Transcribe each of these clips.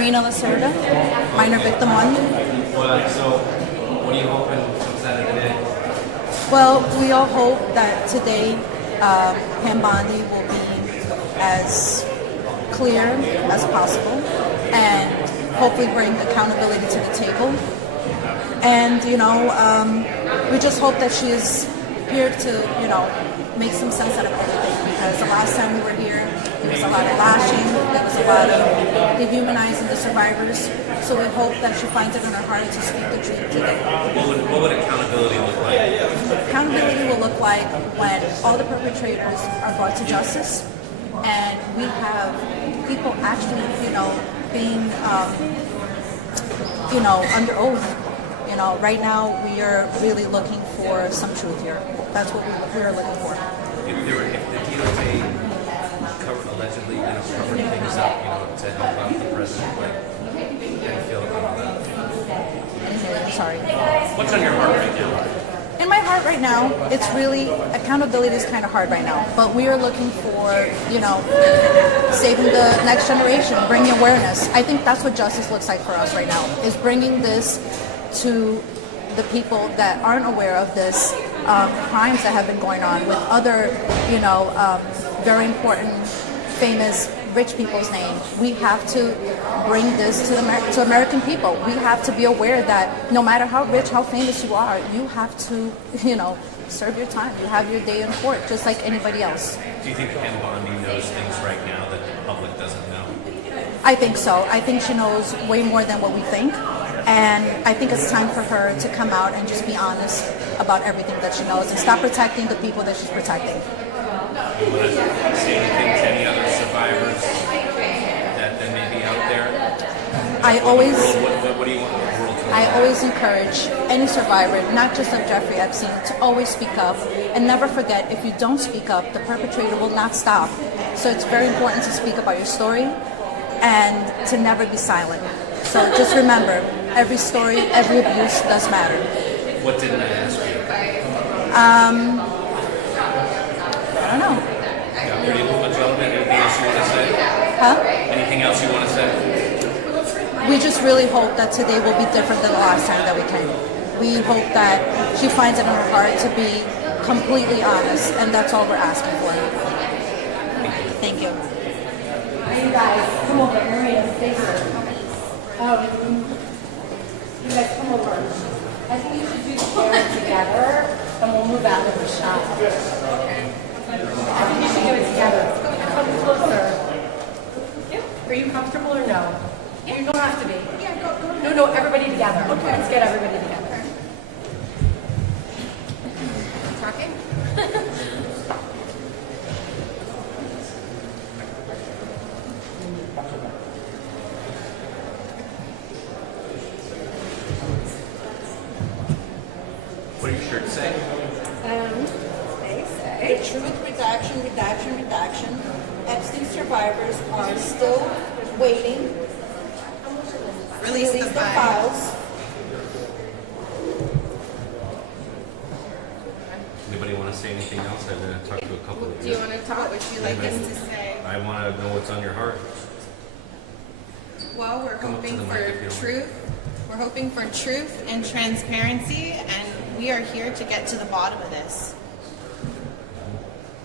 Marina Lacerda, minor victim 1. So, what are you hoping comes out of today? Well, we all hope that today Pam Bondi will be as clear as possible and hopefully bring accountability to the table. And, we just hope that she is here to, make some sense out of everything, because the last time we were here, there was a lot of lashing, there was a lot of dehumanizing the survivors. So we hope that she finds it in her heart to speak the truth today. What would accountability look like? Accountability will look like when all the perpetrators are brought to justice, and we have people actually, being, under oath. Right now we are really looking for some truth here. That's what we are looking for. If the DOJ allegedly, covered things up, to help out the president, how do you feel about that? I'm sorry. What's on your heart right now? In my heart right now, it's really, accountability is kind of hard right now, but we are looking for, saving the next generation, bringing awareness. I think that's what justice looks like for us right now, is bringing this to the people that aren't aware of this crimes that have been going on with other, very important, famous, rich people's name. We have to bring this to American people. We have to be aware that no matter how rich, how famous you are, you have to, serve your time. You have your day in court, just like anybody else. Do you think Pam Bondi knows things right now that the public doesn't know? I think so. I think she knows way more than what we think. And I think it's time for her to come out and just be honest about everything that she knows and stop protecting the people that she's protecting. You want to say anything to any other survivors that may be out there? What do you want the world to know? I always encourage any survivor, not just of Jeffrey Epstein, to always speak up. And never forget, if you don't speak up, the perpetrator will not stop. So it's very important to speak about your story and to never be silent. So just remember, every story, every abuse does matter. What didn't I ask you? I don't know. Yeah, pretty much relevant. Anything else you want to say? Huh? Anything else you want to say? We just really hope that today will be different than the last time that we came. We hope that she finds it in her heart to be completely honest, and that's all we're asking for. Thank you. You guys, come over. Maria, stay here. You guys come over. I think you should do the chair together, and we'll move out of the shop. Okay. I think you should do it together. Come closer. Yep. Are you comfortable or no? Yeah. You don't have to be. Yeah, go. No, everybody together. Okay. Let's get everybody together. Talking? What does your shirt say? They say. The truth, redaction. Epstein survivors are still waiting. Release the files. Anybody want to say anything else? I'm going to talk to a couple of you. Do you want to talk? What would you like us to say? I want to know what's on your heart. Well, we're Come up to hoping the mic if you for don't mind. truth. We're hoping for truth and transparency, and we are here to get to the bottom of this.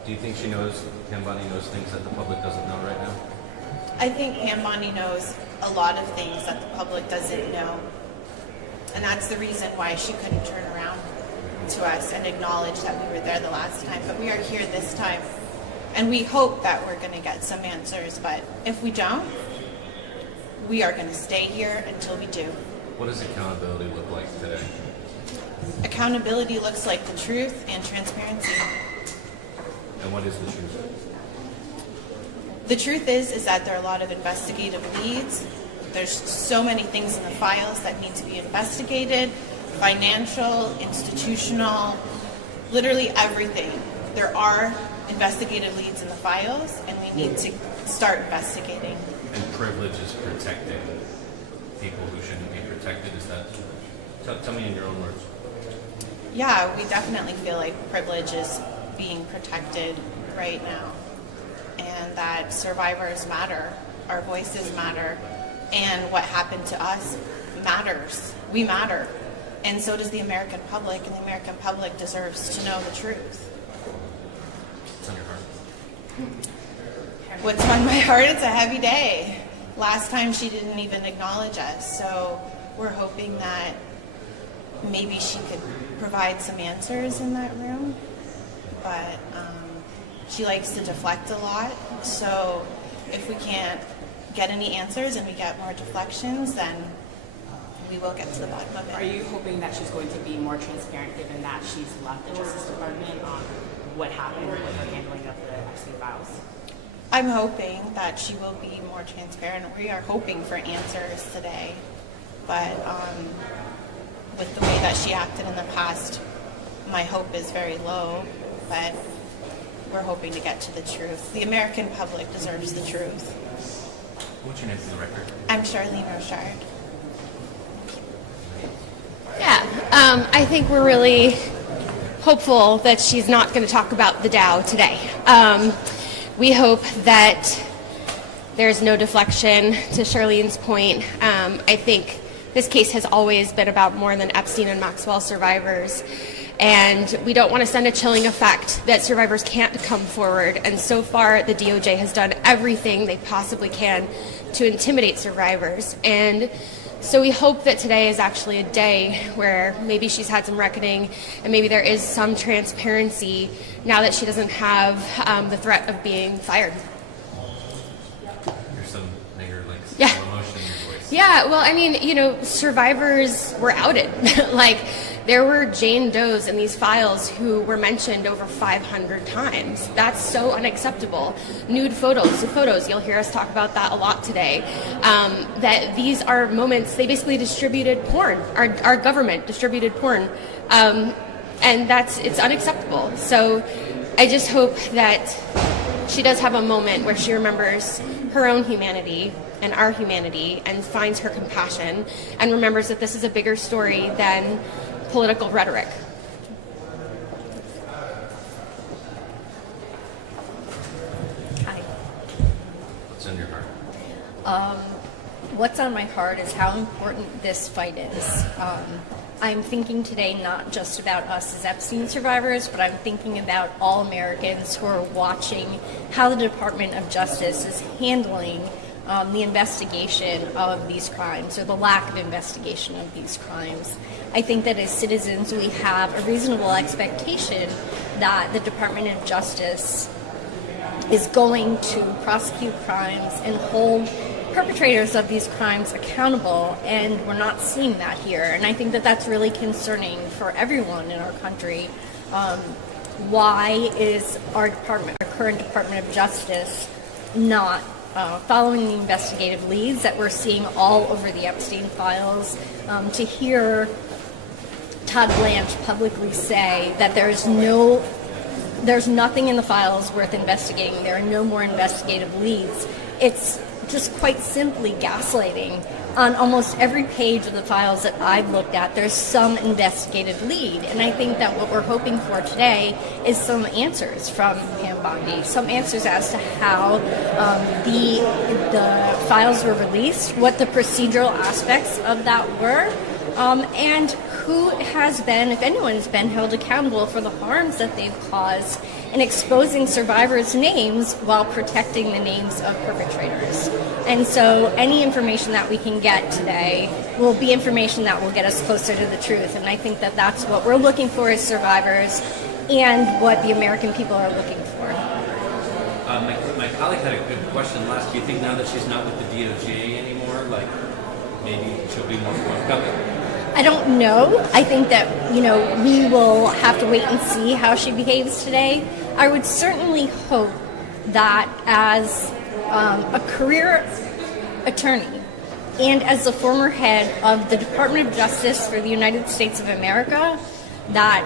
Do you think Pam Bondi knows things that the public doesn't know right now? I think Pam Bondi knows a lot of things that the public doesn't know, and that's the reason why she couldn't turn around to us and acknowledge that we were there the last time. But we are here this time, and we hope that we're going to get some answers. But if we don't, we are going to stay here until we do. What does accountability look like today? Accountability looks like the truth and transparency. And what is the truth? The truth is that there are a lot of investigative leads. There's so many things in the files that need to be investigated, financial, institutional, literally everything. There are investigative leads in the files, and we need to start investigating. And privilege is protecting people who shouldn't be protected. Is that? Tell me in your own words. Yeah, we definitely feel like privilege is being protected right now, and that survivors matter, our voices matter, And what happened to us matters. We matter. And so does the American public, and the American public deserves to know the truth. What's on your heart? What's on my heart? It's a heavy day. Last time she didn't even acknowledge us, so we're hoping that maybe she could provide some answers in that room. But she likes to deflect a lot, so if we can't get any answers and we get more deflections, then we will get to the bottom of it. Are you hoping that she's going to be more transparent given that she's left the Justice Department on what happened with her handling of the Epstein Files? I'm hoping that she will be more transparent. We are hoping for answers today, but with the way that she acted in the past, my hope is very low, but we're hoping to get to the truth. The American public deserves the truth. What's your name for the record? I'm Charlene Rochard. Yeah, I think we're really hopeful that she's not going to talk about the Dow today. We hope that there's no deflection. To Charlene's point, I think this case has always been about more than Epstein and Maxwell survivors. And we don't want to send a chilling effect that survivors can't come forward. And so far, the DOJ has done everything they possibly can to intimidate survivors. And so we hope that today is actually a day where maybe she's had some reckoning and maybe there is some transparency now that she doesn't have the threat of being fired. There's some negative, like, Yeah. emotion in your voice. Yeah, well, I mean, you know, survivors were outed. Like, there were Jane Does in these files who were mentioned over 500 times. That's so unacceptable. Nude photos, you'll hear us talk about that a lot today. That these are moments, they basically distributed porn. Our government distributed porn. And it's unacceptable. So I just hope that she does have a moment where she remembers her own humanity and our humanity and finds her compassion and remembers that this is a bigger story than political rhetoric. Hi. What's on your heart? What's on my heart is how important this fight is. I'm thinking today not just about us as Epstein survivors, but I'm thinking about all Americans who are watching how the Department of Justice is handling the investigation of these crimes, or the lack of investigation of these crimes. I think that as citizens we have a reasonable expectation that the Department of Justice is going to prosecute crimes and hold perpetrators of these crimes accountable, and we're not seeing that here. And I think that that's really concerning for everyone in our country. Why is our current Department of Justice not following the investigative leads that we're seeing all over the Epstein files? To hear Todd Blanche publicly say that there's nothing in the files worth investigating, there are no more investigative leads, it's just quite simply gaslighting. On almost every page of the files that I've looked at, there's some investigative lead. And I think that what we're hoping for today is some answers from Pam Bondi, some answers as to how the files were released, what the procedural aspects of that were, and who has been, if anyone's been, held accountable for the harms that they've caused in exposing survivors' names while protecting the names of perpetrators. And so any information that we can get today will be information that will get us closer to the truth. And I think that that's what we're looking for as survivors and what the American people are looking for. My colleague had a good question last. Do you think now that she's not with the DOJ anymore, like, maybe she'll be more forthcoming? I don't know. I think that, we will have to wait and see how she behaves today. I would certainly hope that as a career attorney and as the former head of the Department of Justice for the United States of America, that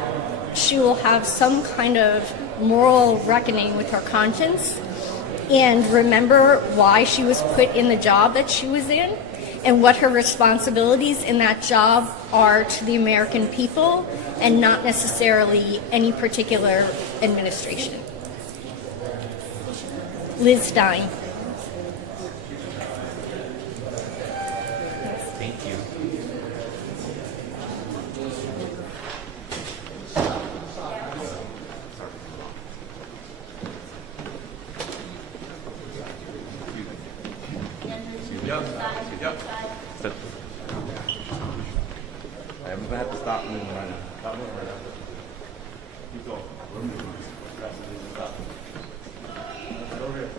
she will have some kind of moral reckoning with her conscience and remember why she was put in the job that she was in and what her responsibilities in that job are to the American people and not necessarily any particular administration. Liz Stein. Sit. I'm gonna have to stop moving right now. Stop moving right now. Keep going. Stop. Right over here.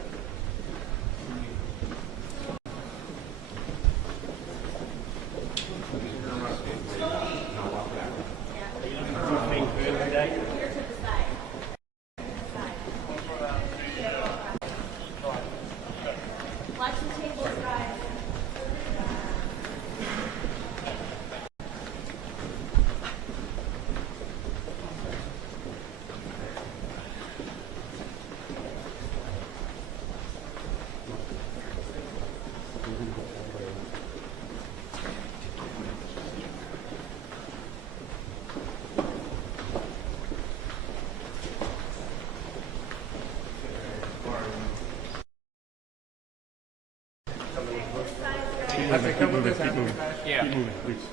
Keep moving, yeah. Keep moving, please.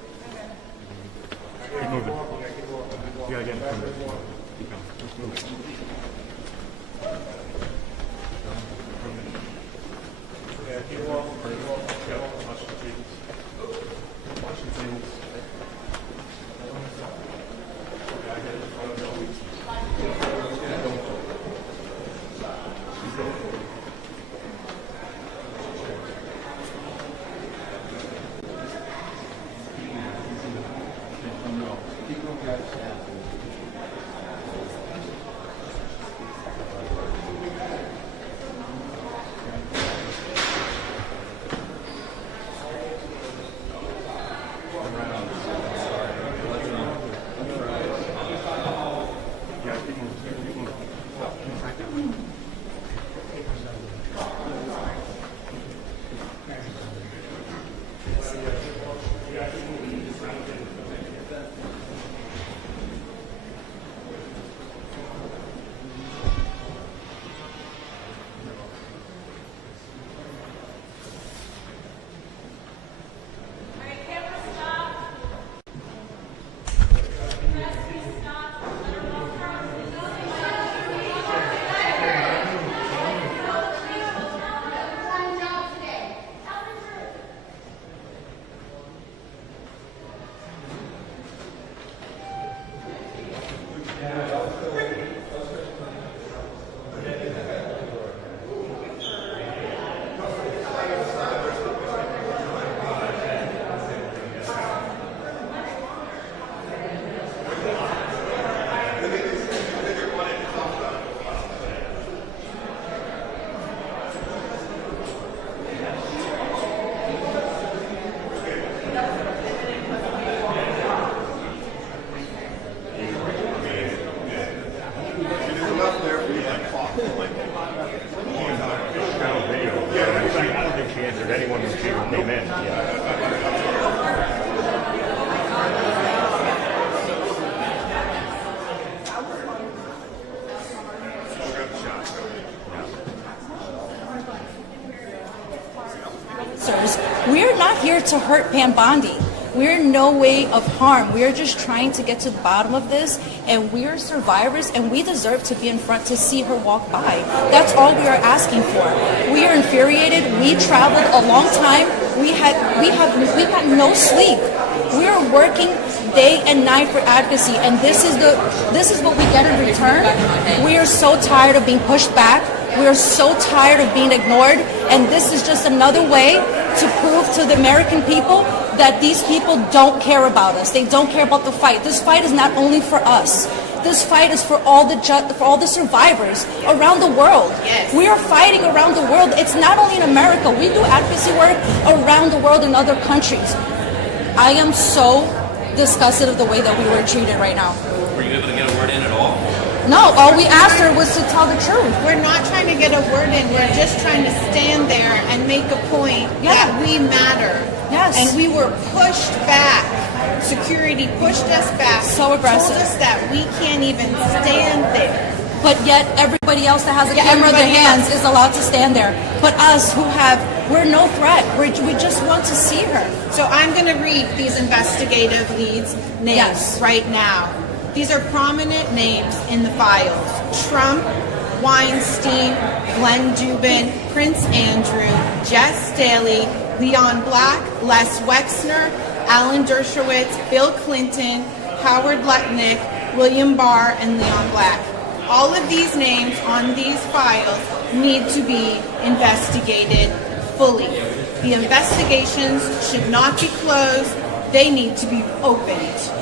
Keep moving. You gotta get in front of it. Keep going. Just move. Yeah, keep walking. Watch the tables. Watch the tables. We're not here to hurt Pam Bondi. We're in no way of harm. We're just trying to get to the bottom of this, and we're survivors, and we deserve to be in front to see her walk by. That's all we are asking for. We are infuriated. We traveled a long time. We got no sleep. We are working day and night for advocacy, and this is what we get in return. We are so tired of being pushed back. We are so tired of being ignored, and this is just another way to prove to the American people that these people don't care about us. They don't care about the fight. This fight is not only for us. This fight is for all the survivors around the world. Yes. We are fighting around the world. It's not only in America. We do advocacy work around the world in other countries. I am so disgusted of the way that we were treated right now. Were you able to get a word in at all? No, all we asked her was to tell the truth. We're not trying to get a word in. We're just trying to stand there and make a point that we matter. Yes. And we were pushed back. Security pushed us back. So aggressive. Told us that we can't even stand there. But yet everybody else that has a camera in their hands is allowed to stand there. But us we're no threat. We just want to see her. So I'm going to read these investigative leads' names right now. These are prominent names in the files. Trump, Weinstein, Glenn Dubin, Prince Andrew, Jess Staley, Leon Black, Les Wexner, Alan Dershowitz, Bill Clinton, Howard Lutnick, William Barr, and Leon Black. All of these names on these files need to be investigated fully. The investigations should not be closed. They need to be opened.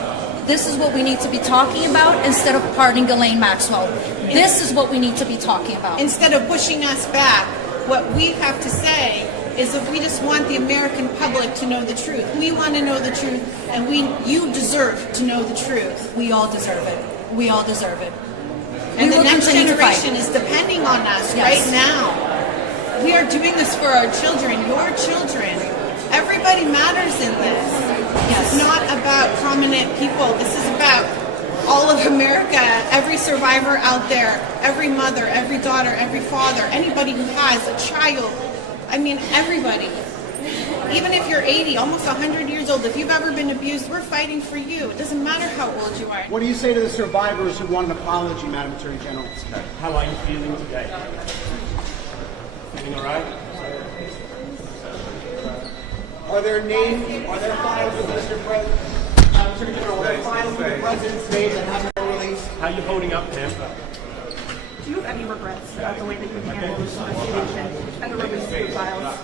This is what we need to be talking about instead of pardoning Ghislaine Maxwell. This is what we need to be talking about. Instead of pushing us back, what we have to say is that we just want the American public to know the truth. We want to know the truth, and you deserve to know the truth. We all deserve it. We all deserve it. And We the will next continue to fight. generation is depending on us Yes. right now. We are doing this for our children, your children. Everybody matters in this. Yes. It's not about prominent people. This is about all of America, every survivor out there, every mother, every daughter, every father, anybody who has a child. I mean, everybody. Even if you're 80, almost 100 years old, if you've ever been abused, we're fighting for you. It doesn't matter how old you are. What do you say to the survivors who want an apology, Madam Attorney General? How are you feeling today? Feeling all right? Are there files with Mr. President? Madam Attorney General, are there files with the President's name that haven't been released? How are you holding up, Pam? Do you have any regrets about the way that you handled this investigation and the release of the files?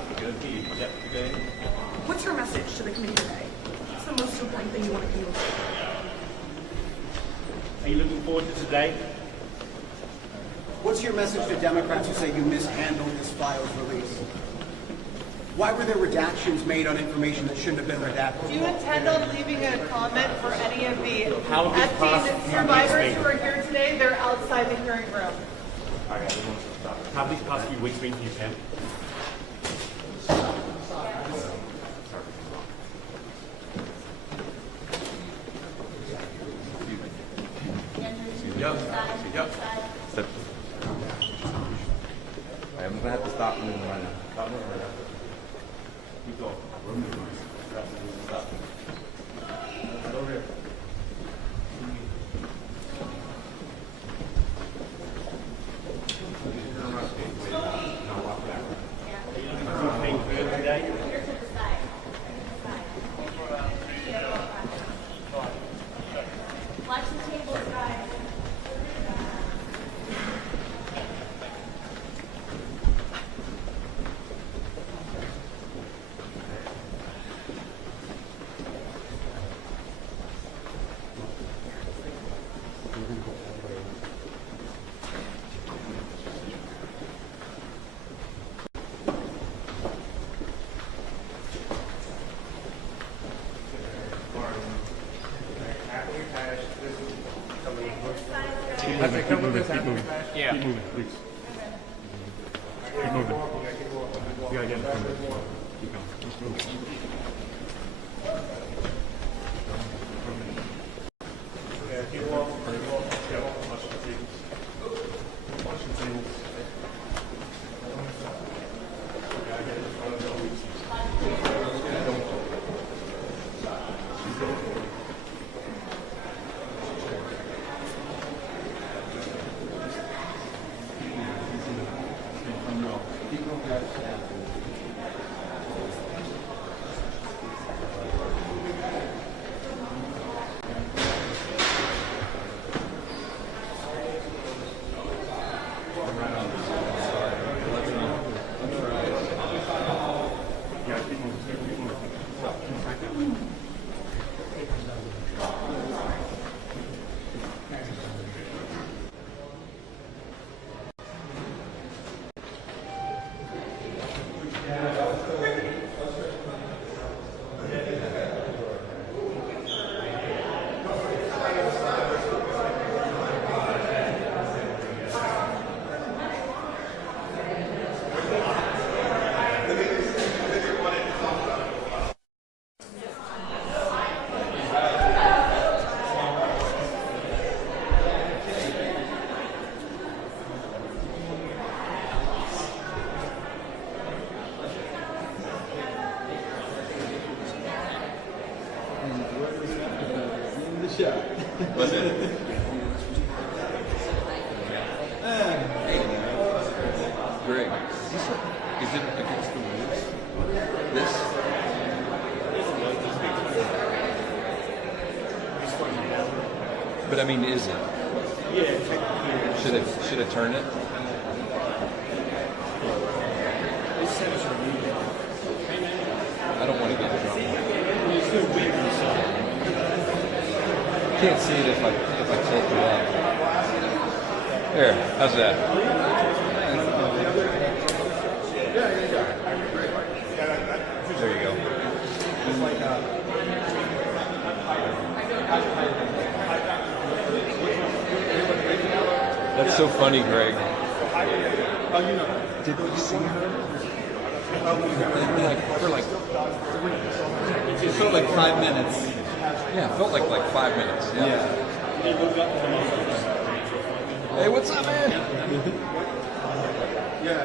What's your message to the committee today? What's the most important thing you want to communicate? Are you looking forward to today? What's your message to Democrats who say you mishandled this file's release? Why were there redactions made on information that shouldn't have been redacted? Do you intend on leaving a comment for any of the How would this pass Epstein survivors who are here today? They're outside the hearing room. How have these past few weeks been for you, Pam? Yep. Step. I'm gonna have to stop moving right now. Stop moving right now. Keep going. Stop. Right over here. Keep moving, please. Keep moving. You gotta get in front of it. Keep going. Keep moving. What's it? against the rules? This? But I mean, is it? Should it turn it? I don't want to get in trouble. Can't see it if I tilt it up. There, how's that? There you go. That's so funny, Greg. Did we see her? It felt like 5 minutes. Yeah, it felt like 5 minutes. Yeah. Hey, what's up, man? Yeah,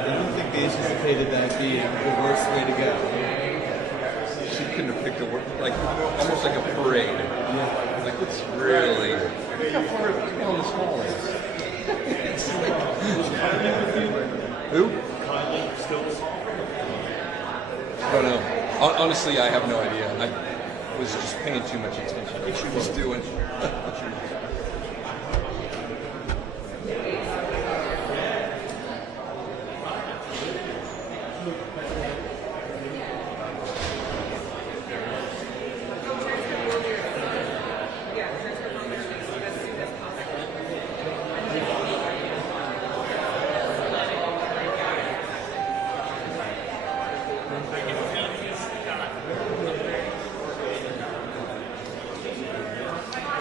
I don't think they anticipated that being the worst way to go. She couldn't have picked a word, almost like a parade. Yeah. Like, it's really... Look how far down this hall is. It's like... Who? I don't know. Honestly, I have no idea. I was just paying too much attention to what she was doing.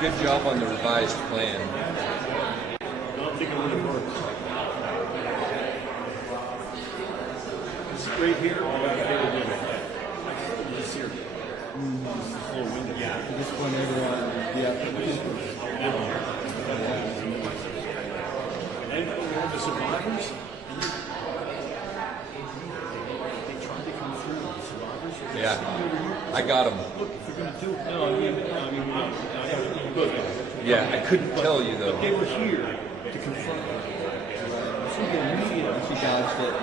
Good job on the revised plan. It's right here. This here. Yeah, this one over on the application. And all the survivors. They tried to come through. The survivors. Yeah, I got him. Look, if they're going to do it. No, good. Yeah, I couldn't tell you though. But they were here to confront her. So the immediate. She dodged it.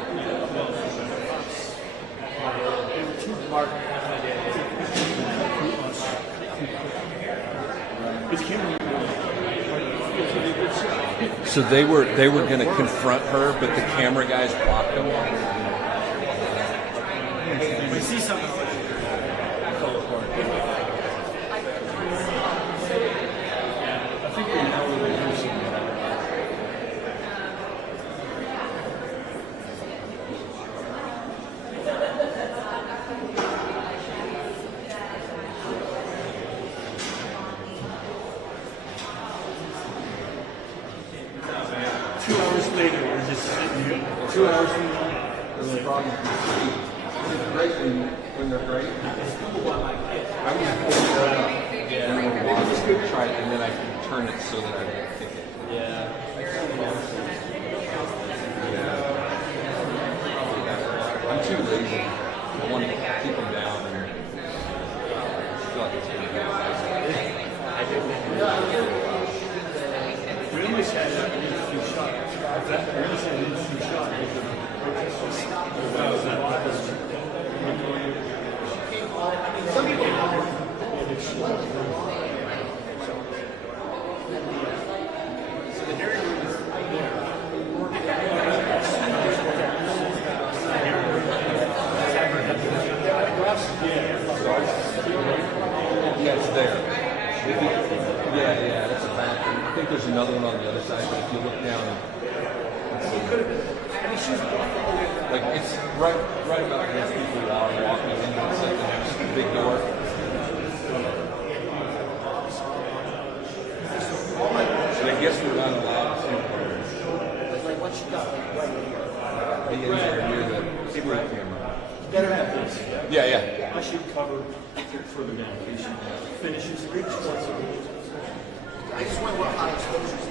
They were too smart. So they were going to confront her, but the camera guys blocked them. We see something. I think we know what they're doing. Later, we're just sitting here. 2 hours from now, There's a problem. It's great when they're great. I was pulling it up. And then we'll try it, and then I can turn it so that I won't kick it. Yeah. I'm too lazy. I want to keep them down and I feel like it's going to be we almost had that few shots. We almost had a few shots. Some people so the hearing room is Yeah, it's there. Yeah, that's a bathroom. I think there's another one on the other side, but if you look down, like it's right about where people are walking in. It's like the next big door. And I guess we're not allowed to. Like what you got, like right here. Be in there near the security camera. better have this. Yeah. I should cover further down. Finishes. I just went well high exposures.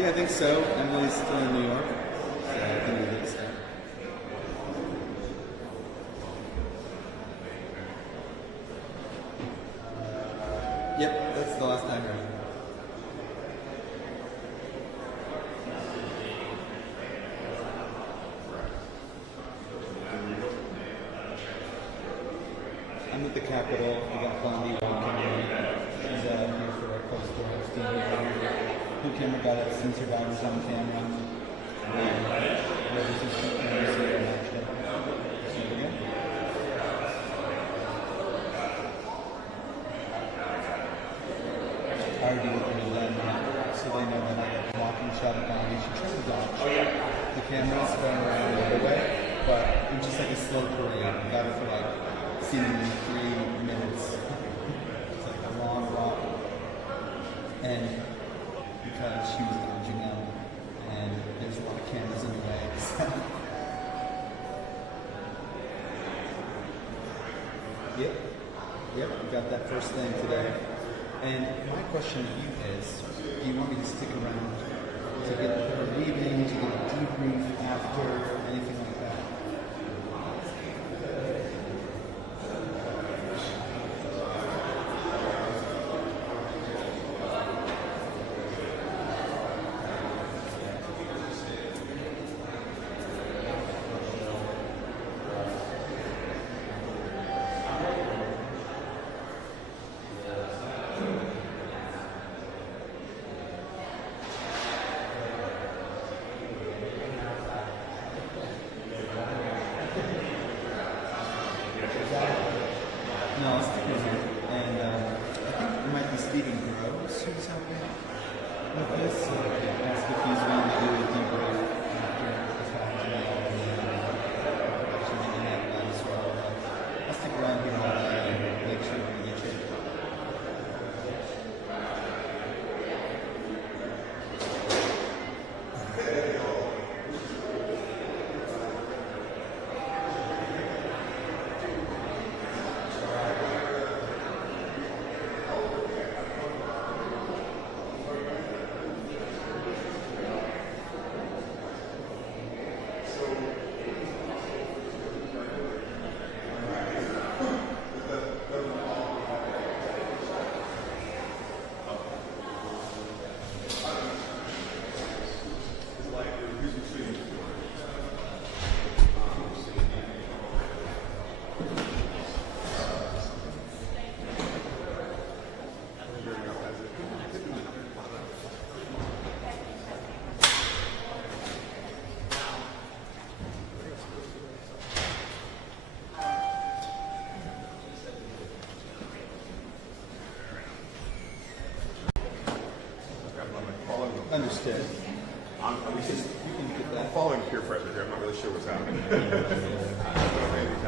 Yeah, I think so. Emily's still in New York, so I think we get to start. Yep, that's the last time. I'm at the Capitol. We got Bondi walking in. She's here for a close to Epstein here. Who camera got Epstein survivors on camera. Brothers and sisters here matched up. So there we go. I already opened the lens so they know that I have walking shot of Bondi. She tried to dodge the cameras going around the other way, but it was just like a slow parade. We got her for like seemingly 3 minutes. It's like a long walk. And because she was dodging them, and there's a lot of cameras in the way. So. Yep, we got that first thing today. And my question to you is, do you want me to stick around to get her leaving, to get a debrief after, anything like that? No, I'll stick with it. And I think it might be Stephen Groves who's helping with this. So ask if he's willing to do a debrief after the fact. Actually making that as well. But I'll stick around here all day and make sure we get you. Understood. I'm following peer pressure here. I'm not really sure what's happening. I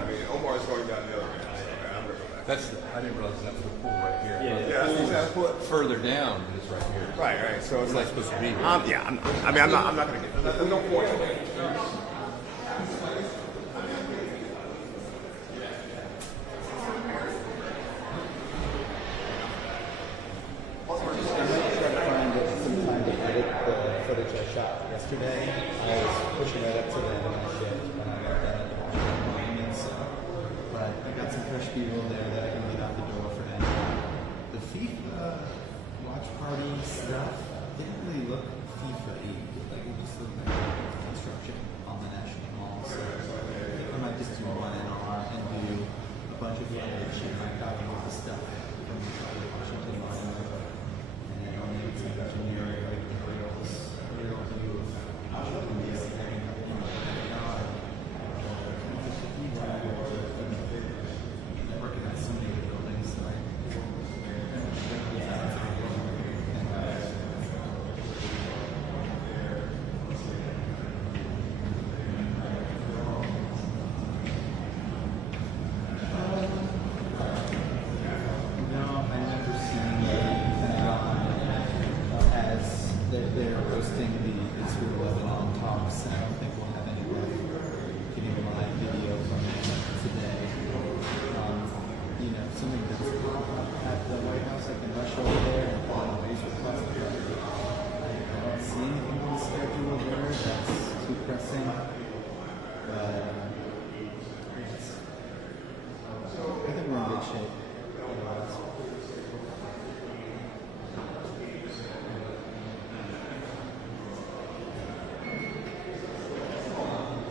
mean, Omar's going down the other end. So I'm going to go back. I didn't realize that was a pool right here. Yeah, the pool is Further down, but it's right here. right. So it's not supposed to be here. I'm not going to get. There's no point. Yesterday, I was pushing right up to the end of my shift when I got done at the monument, so, but I got some fresh people there that I can get out the door for them. The FIFA watch party stuff didn't really look FIFA-y, like it just looked like construction on the National Mall, so I think I might just do one NR and do a bunch of footage and like talking about the stuff from the Washington Monument, and then I'll maybe some engineering, like the real view of Washington, D.C. I recognize so many of the buildings, so no, I never seen as they're hosting the Israel Lebanon talks, and I don't think we'll have anyone getting a live video from it today. Something that's at the White House, I can rush over there and follow ways with us. I don't see anything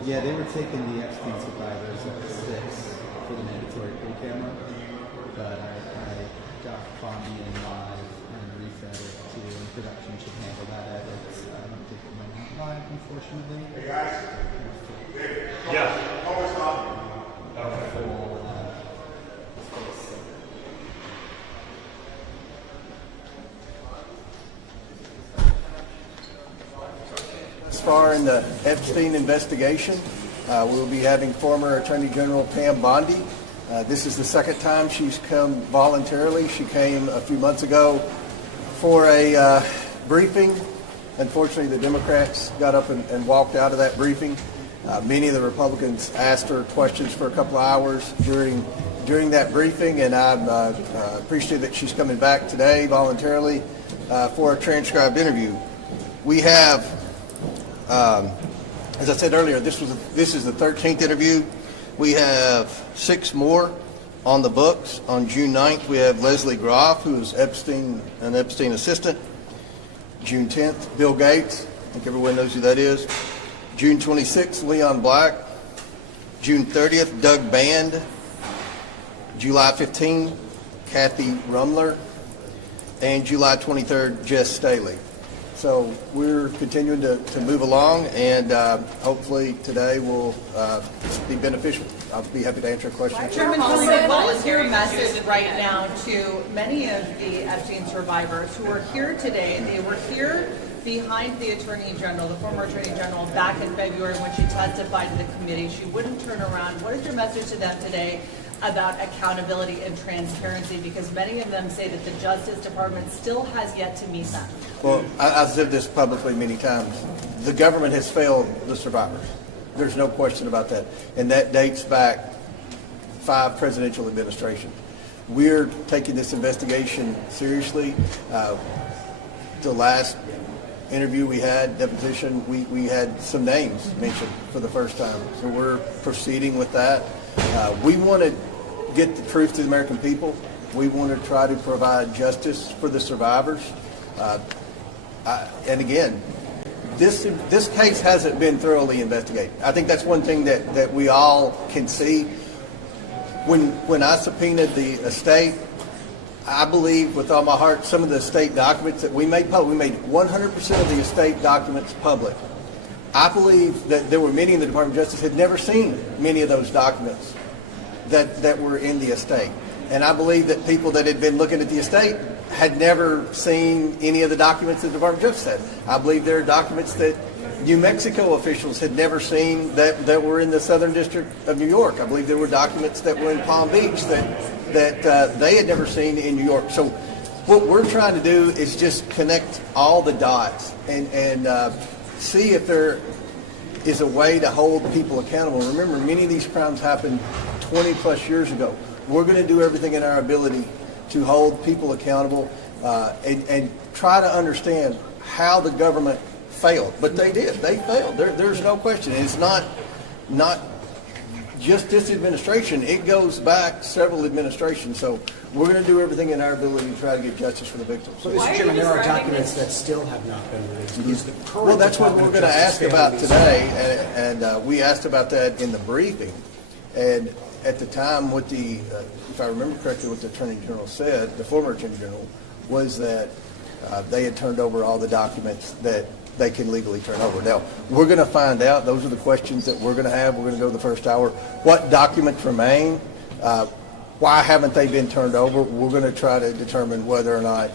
Yeah, they were taking the Epstein survivors at 6 for the mandatory pre-camera, but I got Bondi in live and refed it to production should handle that edit. I don't think it went out live, unfortunately. Hey guys. Yeah. As far in the Epstein investigation, we'll be having former Attorney General Pam Bondi. This is the second time she's come voluntarily. She came a few months ago for a briefing. Unfortunately, the Democrats got up and walked out of that briefing. Many of the Republicans asked her questions for a couple of hours during that briefing, and I appreciate that she's coming back today voluntarily for a transcribed interview. We have, as I said earlier, this is the 13th interview. We have 6 more on the books. On June 9th, we have Leslie Groff, who is an Epstein assistant. June 10th, Bill Gates. I think everyone knows who that is. June 26th, Leon Black. June 30th, Doug Band. July 15th, Kathy Rumler. And July 23rd, Jess Staley. So we're continuing to move along, and hopefully today will be beneficial. I'll be happy to answer questions. Chairman, what is your message right now to many of the Epstein survivors who are here today? They were here behind the Attorney General, the former Attorney General, back in February when she testified to the committee. She wouldn't turn around. What is your message to them today about accountability and transparency? Because many of them say that the Justice Department still has yet to meet them. Well, I've said this publicly many times. The government has failed the survivors. There's no question about that. And that dates back 5 presidential administrations. We're taking this investigation seriously. The last interview we had, deposition, we had some names mentioned for the first time. So we're proceeding with that. We want to get the truth to the American people. We want to try to provide justice for the survivors. And again, this case hasn't been thoroughly investigated. I think that's one thing that we all can see. When I subpoenaed the estate, I believe with all my heart some of the estate documents that we made public, we made 100% of the estate documents public. I believe that there were many in the Department of Justice had never seen many of those documents that were in the estate. And I believe that people that had been looking at the estate had never seen any of the documents that the Department of Justice had. I believe there are documents that New Mexico officials had never seen that were in the Southern District of New York. I believe there were documents that were in Palm Beach that they had never seen in New York. So what we're trying to do is just connect all the dots and see if there is a way to hold people accountable. Remember, many of these crimes happened 20 plus years ago. We're going to do everything in our ability to hold people accountable and try to understand how the government failed. But they did. They failed. There's no question. And it's not just this administration. It goes back several administrations. So we're going to do everything in our ability to try to get justice for the victims. So, Mr. Chairman, there are documents that still have not been released. Is the current Well, that's what we're Department going of to Justice ask about failing these today, and we asked about that in the briefing. And at the time, what if I remember correctly, what the Attorney General said, the former Attorney General, was that they had turned over all the documents that they can legally turn over. Now, we're going to find out. Those are the questions that we're going to have. We're going to go the first hour. What documents remain? Why haven't they been turned over? We're going to try to determine whether or not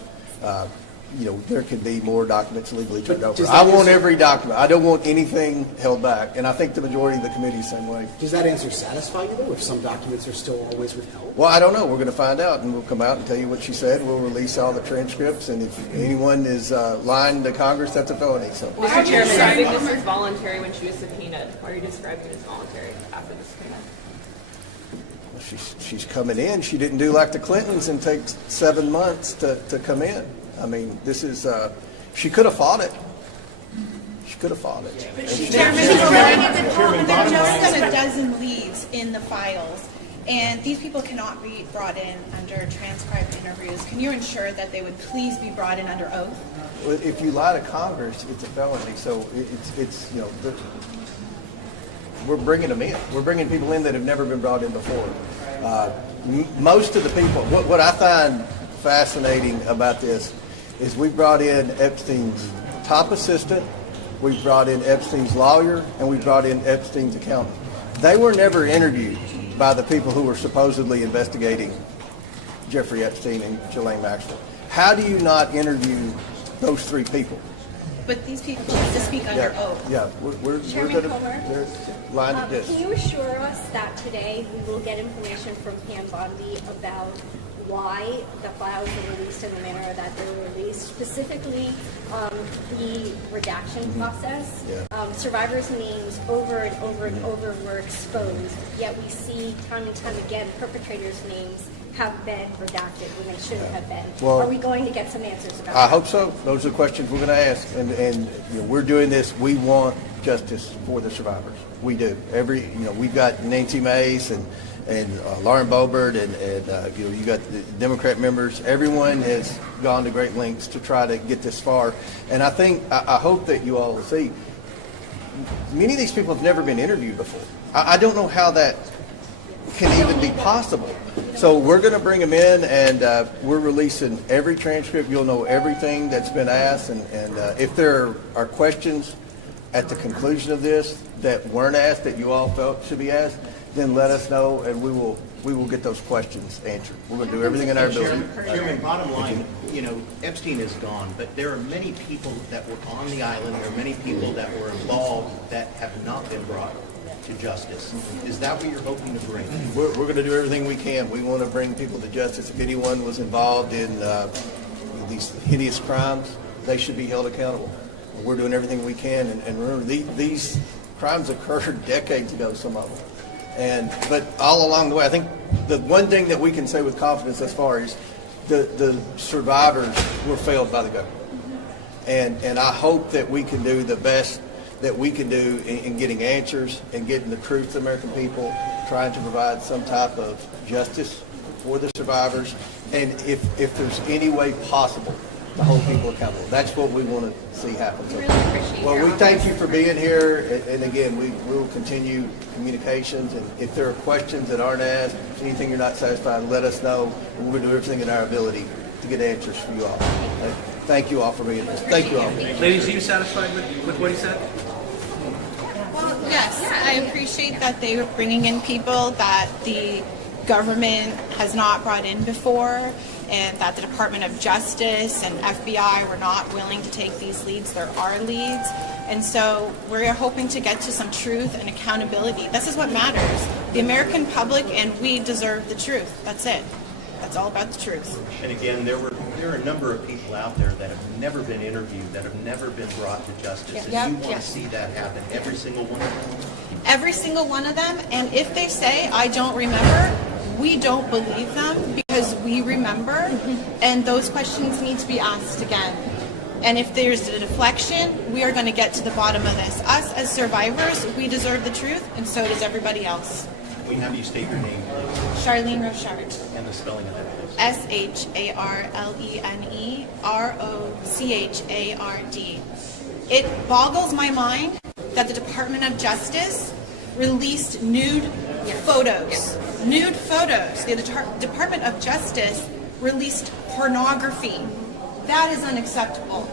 there could be more documents legally turned over. I want every document. I don't want anything held back, and I think the majority of the committee is the same way. Does that answer satisfy you, though, if some documents are still always withheld? Well, I don't know. We're going to find out, and we'll come out and tell you what she said. We'll release all the transcripts, and if anyone is lying to Congress, that's a felony. So, Mr. Chairman, I think this was voluntary when she was subpoenaed. Why are you describing it as voluntary after the subpoena? she's coming in. She didn't do like the Clintons and take 7 months to come in. I mean, this is, she could have fought it. She could have fought it. But there are just a dozen leads in the files, and these people cannot be brought in under transcribed interviews. Can you ensure that they would please be brought in under oath? Well, if you lie to Congress, it's a felony. So it's we're bringing them in. We're bringing people in that have never been brought in before. Most of the people, what I find fascinating about this is we brought in Epstein's top assistant, we brought in Epstein's lawyer, and we brought in Epstein's accountant. They were never interviewed by the people who were supposedly investigating Jeffrey Epstein and Ghislaine Maxwell. How do you not interview those three people? But these people have to speak under oath. Yeah, we're Chairman going Comer, to line at this. Can you assure us that today we will get information from Pam Bondi about why the files were released in the manner that they were released, specifically the redaction process? Survivors' names over and over and over were exposed, yet we see time and time again perpetrators' names have been redacted when they shouldn't have been. Well, are we going to get some answers about that? I hope so. Those are the questions we're going to ask. And you know, we're doing this. We want justice for the survivors. We do. We've got Nancy Mace and Lauren Boebert and you got the Democrat members. Everyone has gone to great lengths to try to get this far. And I hope that you all will see, many of these people have never been interviewed before. I don't know how that can even be possible. So we're going to bring them in, and we're releasing every transcript. You'll know everything that's been asked, and if there are questions at the conclusion of this that weren't asked that you all felt should be asked, then let us know, and we will get those questions answered. We're going to do everything in our ability. Chairman, bottom line, Epstein is gone, but there are many people that were on the island. There are many people that were involved that have not been brought to justice. Is that what you're hoping to bring? We're going to do everything we can. We want to bring people to justice. If anyone was involved in these hideous crimes, they should be held accountable. We're doing everything we can. And remember, these crimes occurred decades ago, some of them. But all along the way, I think the one thing that we can say with confidence thus far is the survivors were failed by the government. And I hope that we can do the best that we can do in getting answers and getting the truth to the American people, trying to provide some type of justice for the survivors, and if there's any way possible to hold people accountable. That's what we want to see happen. So, well, we thank you for being here, and again, we will continue communications, and if there are questions that aren't asked, anything you're not satisfied, let us know, and we're going to do everything in our ability to get answers for you all. Thank you all for being here. Thank you all. Ladies, are you satisfied with what he said? Well, yes, I appreciate that they were bringing in people that the government has not brought in before, and that the Department of Justice and FBI were not willing to take these leads. There are leads. And so we're hoping to get to some truth and accountability. This is what matters. The American public and we deserve the truth. That's it. That's all about the truth. And again, there are a number of people out there that have never been interviewed, that have never been brought to justice, and you want to see that happen, every single one of them? Every single one of them, and if they say, I don't remember, we don't believe them because we remember, and those questions need to be asked again. And if there's a deflection, we are going to get to the bottom of this. Us as survivors, we deserve the truth, and so does everybody else. We have you state your name, please. Charlene Rochard. And the spelling of that, please. SHARLENE It boggles my mind that the Department of Justice released nude photos. Nude photos. The Department of Justice released pornography. That is unacceptable.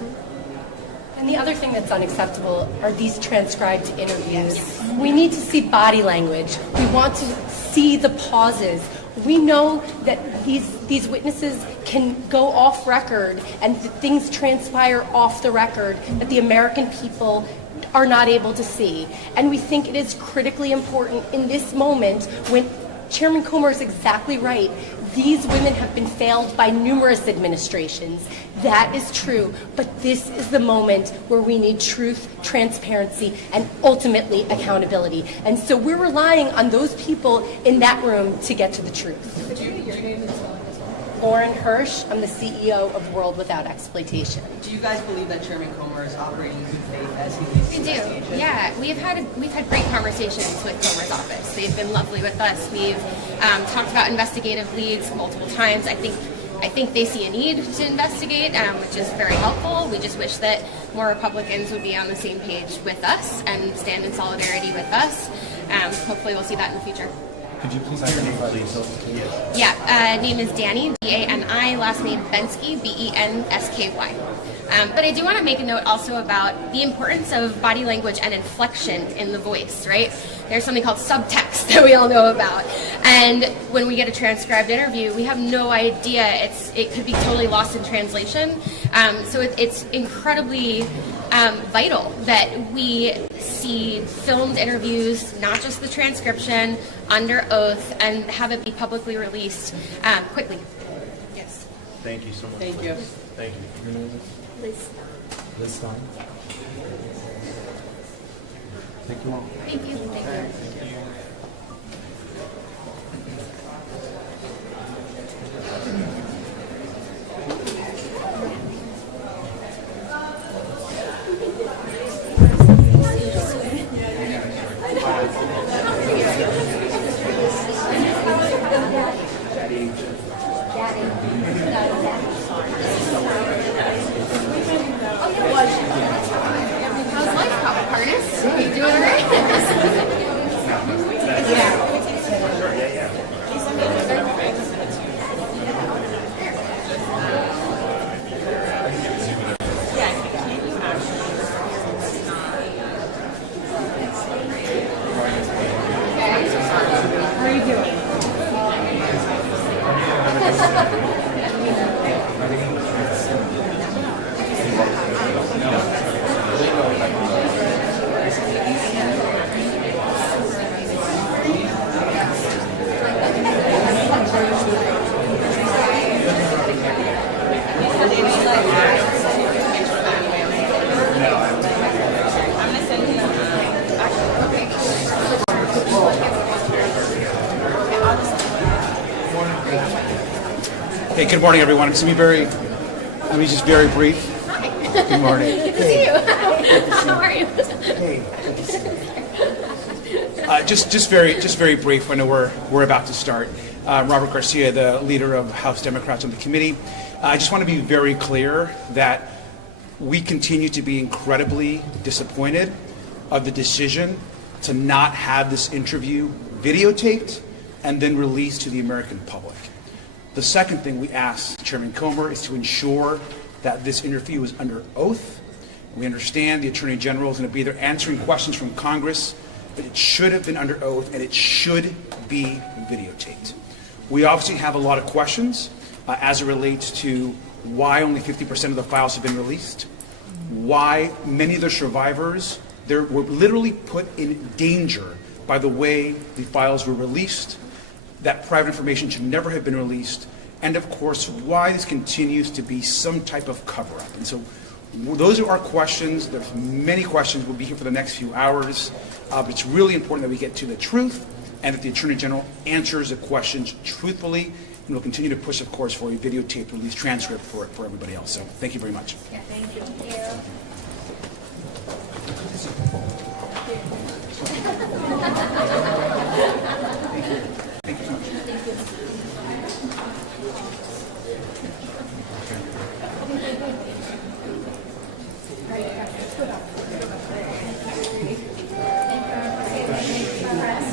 And the other thing that's unacceptable are these transcribed interviews. We need to see body language. We want to see the pauses. We know that these witnesses can go off record and things transpire off the record that the American people are not able to see. And we think it is critically important in this moment when Chairman Comer is exactly right. These women have been failed by numerous administrations. That is true. But this is the moment where we need truth, transparency, and ultimately accountability. And so we're relying on those people in that room to get to the truth. Could you get your name and spelling as well? Lauren Hirsch, I'm the CEO of World Without Exploitation. Do you guys believe that Chairman Comer is operating in good faith as he leads the investigation? We do. Yeah, we've had great conversations with Comer's office. They've been lovely with us. We've talked about investigative leads multiple times. I think they see a need to investigate, which is very helpful. We just wish that more Republicans would be on the same page with us and stand in solidarity with us. hopefully we'll see that in the future. Could you please say your name, please? Yes. Yeah, name is Dani, D-A-N-I, last name Bensky, B-E-N-S-K-Y. But I do want to make a note also about the importance of body language and inflection in the voice, right? There's something called subtext that we all know about. And when we get a transcribed interview, we have no idea. It could be totally lost in translation. So it's incredibly vital that we see filmed interviews, not just the transcription, under oath, and have it be publicly released quickly. Yes. Thank you so much. Thank you. Thank you. Liz Stein. Thank you all. Thank you. Thank you. How's life, Harness? Are you doing all right? How are you doing? Hey, good morning, everyone. It's going to be just very brief. Good morning. Good to see you. How are you? Just very brief. I know we're about to start. Robert Garcia, the leader of House Democrats on the committee. I just want to be very clear that we continue to be incredibly disappointed of the decision to not have this interview videotaped and then released to the American public. The second thing we asked Chairman Comer is to ensure that this interview is under oath. We understand the Attorney General is going to be there answering questions from Congress, but it should have been under oath and it should be videotaped. We obviously have a lot of questions as it relates to why only 50% of the files have been released, why many of the survivors were literally put in danger by the way the files were released, that private information should never have been released, and of course, why this continues to be some type of cover-up. And so those are our questions. There's many questions. We'll be here for the next few hours. But it's really important that we get to the truth and that the Attorney General answers the questions truthfully. And we'll continue to push, of course, for a videotape release transcript for everybody else. So thank you very much. Yeah, thank you. Thank you so much.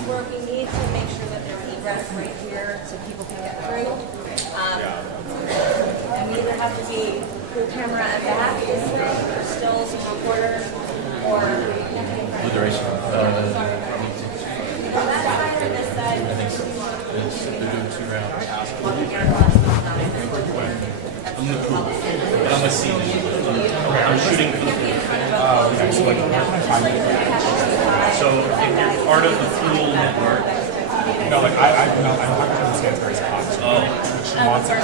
Where we need to make sure that there's egress right here so people can get through. And we either have to be full camera at back, or stills, recorder, or The duration. That side or this side? I think so. They're doing 2 rounds. I'm the crew. And I'm a scene. Okay, I'm shooting for the crew. Okay, so so if you're part of the pool network. No, like I'm not going to stand very spot. Oh. She wants it.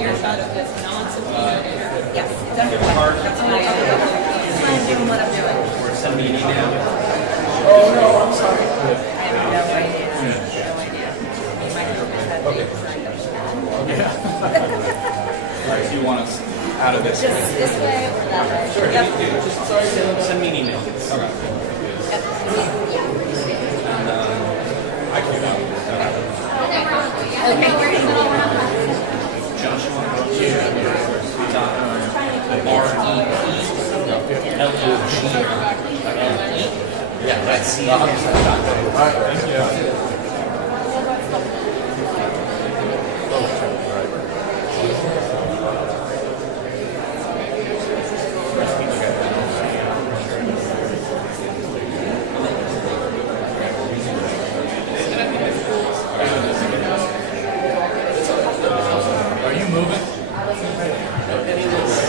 Your shot of this non-subpoenaed interview. Yes, You're part I'm doing what I'm doing. Or send me an email. Oh no, I'm sorry. I have no idea. No idea. Okay. All right, so you want us out of this? Just this way or that way? Sure. Yep. Just send me an email. Okay. And I can go. Okay. Joshua R-E-P-L-O-G-L-E. Yeah, right. see you. All right, thank you. Are you moving?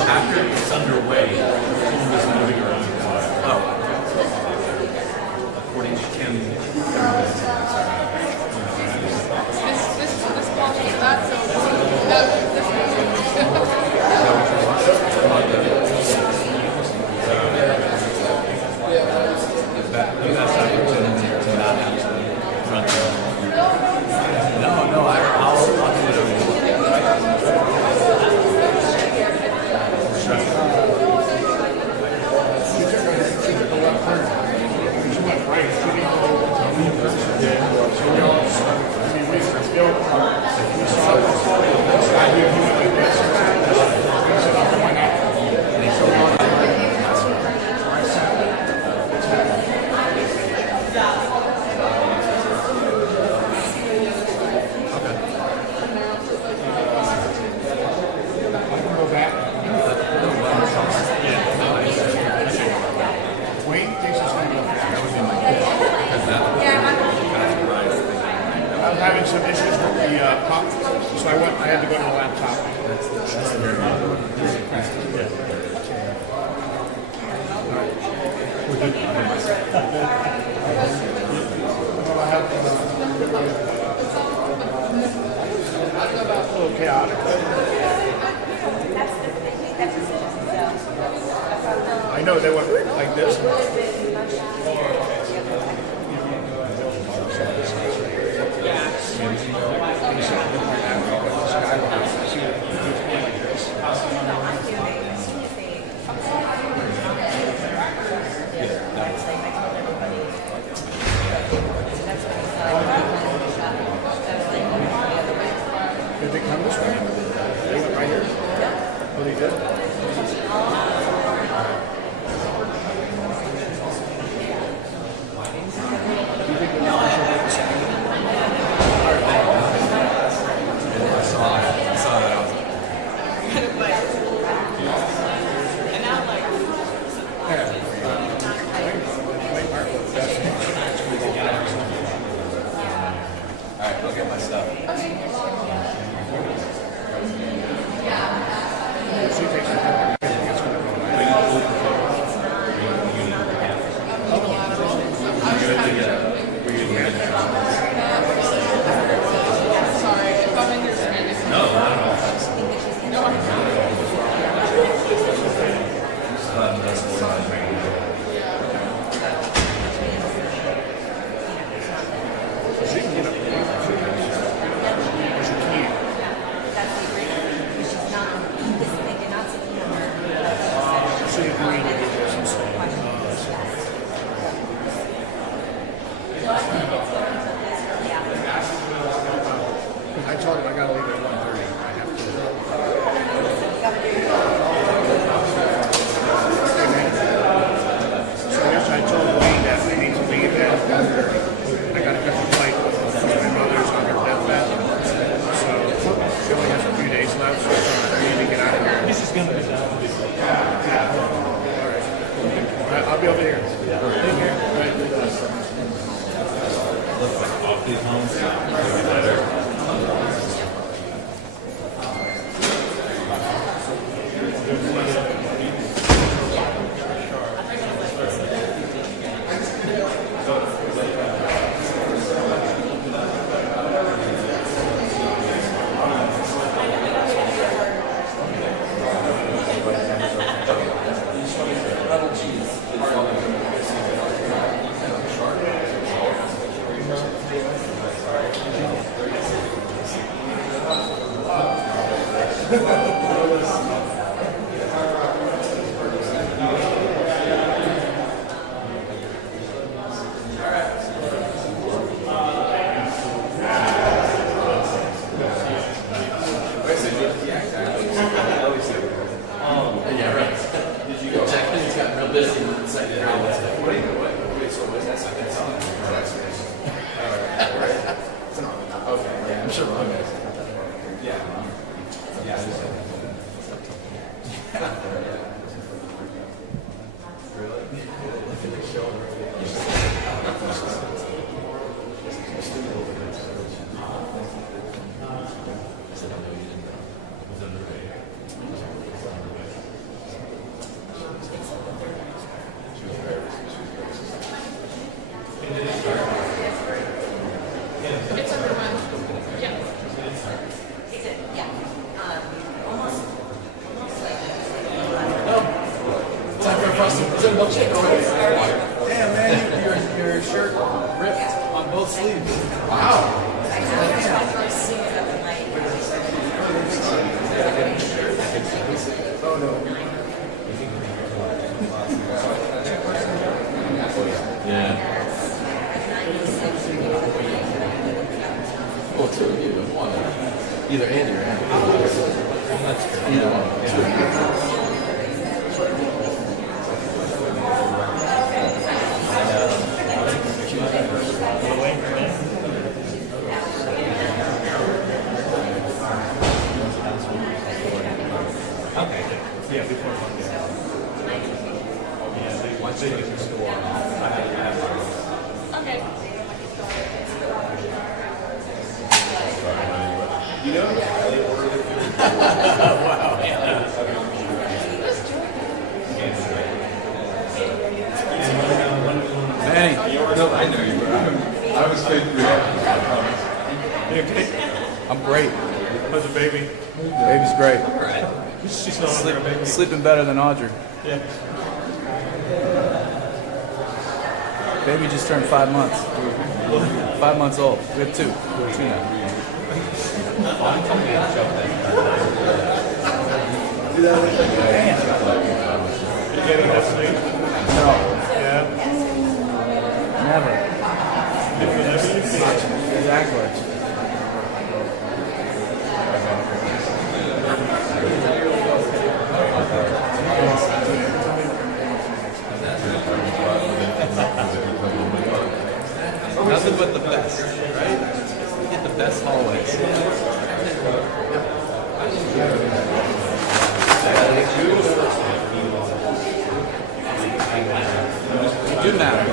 After it's underway, someone is moving around. Oh. According to Kim. This ball is not so. I'll do it over I'm having some issues with the pump, so I had to go to the laptop. That's very a little chaotic. I know they went like this. Did they come this way? They went right here? Oh, they did? Alright, I'll get my stuff. I told him I gotta leave at 1:30. I have to. So yes, I told Wayne that we need to leave at 1:30. I gotta catch a flight. My mother's on her deathbed. So she only has a few days left, so I need to get out of here. This is gonna be done. Yeah. All right. I'll be over here. Take care. All right. Looks like off these homes. Better. Yeah, right. Did you go check? He's got real busy inside the house. What do you do? Yeah, I'm sure Ron knows. Yeah. It's everyone. Yeah. Time for a frosty milkshake already. Damn, man, your shirt ripped on both sleeves. Wow. Oh no. Yeah. Well, two of you, one. Either Andy or Andy. That's good. Either one. Okay. Yeah, before Monday. Yeah, once they get to the store, I have Okay. You know, they ordered it. Wow. Manny. No, I know you, but I was fake reacting. You okay? I'm great. How's the baby? Baby's great. She's still on baby. Sleeping better than Audrey. Yeah. Baby just turned 5 months. 5 months old. We have two. Two now. You getting enough sleep? No. Yeah. Never. Exactly. Exactly. Nothing but the best, right? You get the best hallways. You do matter.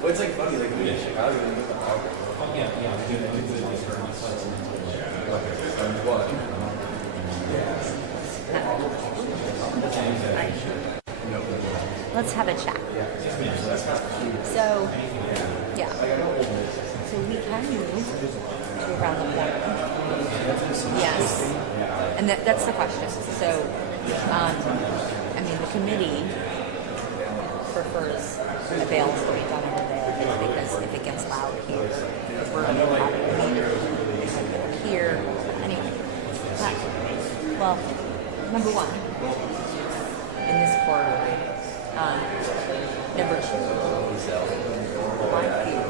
Well, it's like funny, like we in Chicago and with the power. Let's have a chat. So, yeah. So we can move to around the corner. Yes. And that's the question. So, I mean, the committee prefers a bail to be done over there because if it gets loud here, the burden of having a meter here. Anyway, well, number one, in this corridor. Number two, my view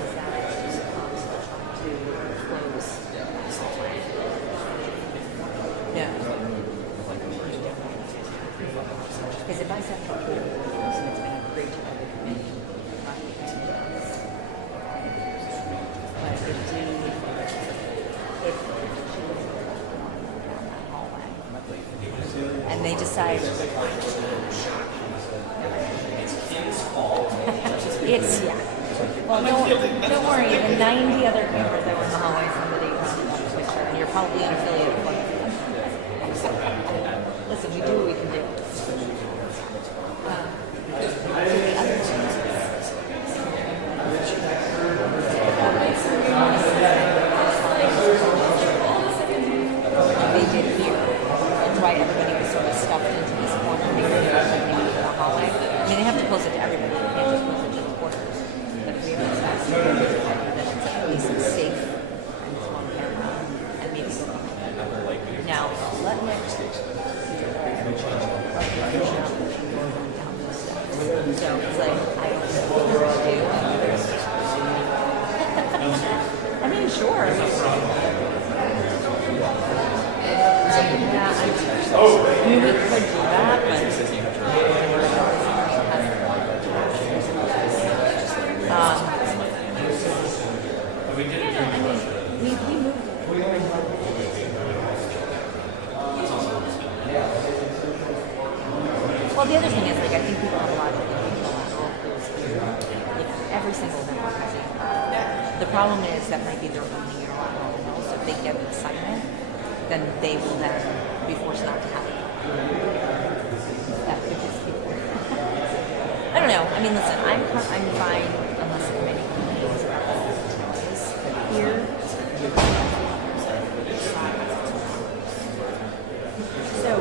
is that to close. No. Because if I set up here, and it's going to create another committee, but if she was down that hallway, and they decide it's, yeah. Well, don't worry, the 90 other cameras that were in the hallway, somebody found on Twitter, and you're probably an affiliate of one of them. Listen, we do what we can do. They did here. That's why everybody was sort of stuffed into this corner because they were in the hallway. I mean, they have to close it to everybody. They can't just close it to the quarters. But we have to that it's at least safe and just one camera and maybe go home. Now, let Nick so it's like, I don't know what to do. I mean, sure. Yeah, I mean, we could do that, but we moved. Well, the other thing is, like, I think people have a lot of every single network has it. The problem is that might be their only unilateral email, so if they get an assignment, then they will then be forced not to have it. That could just be I don't know. I mean, listen, I'm fine unless there are many complaints about this. But here, so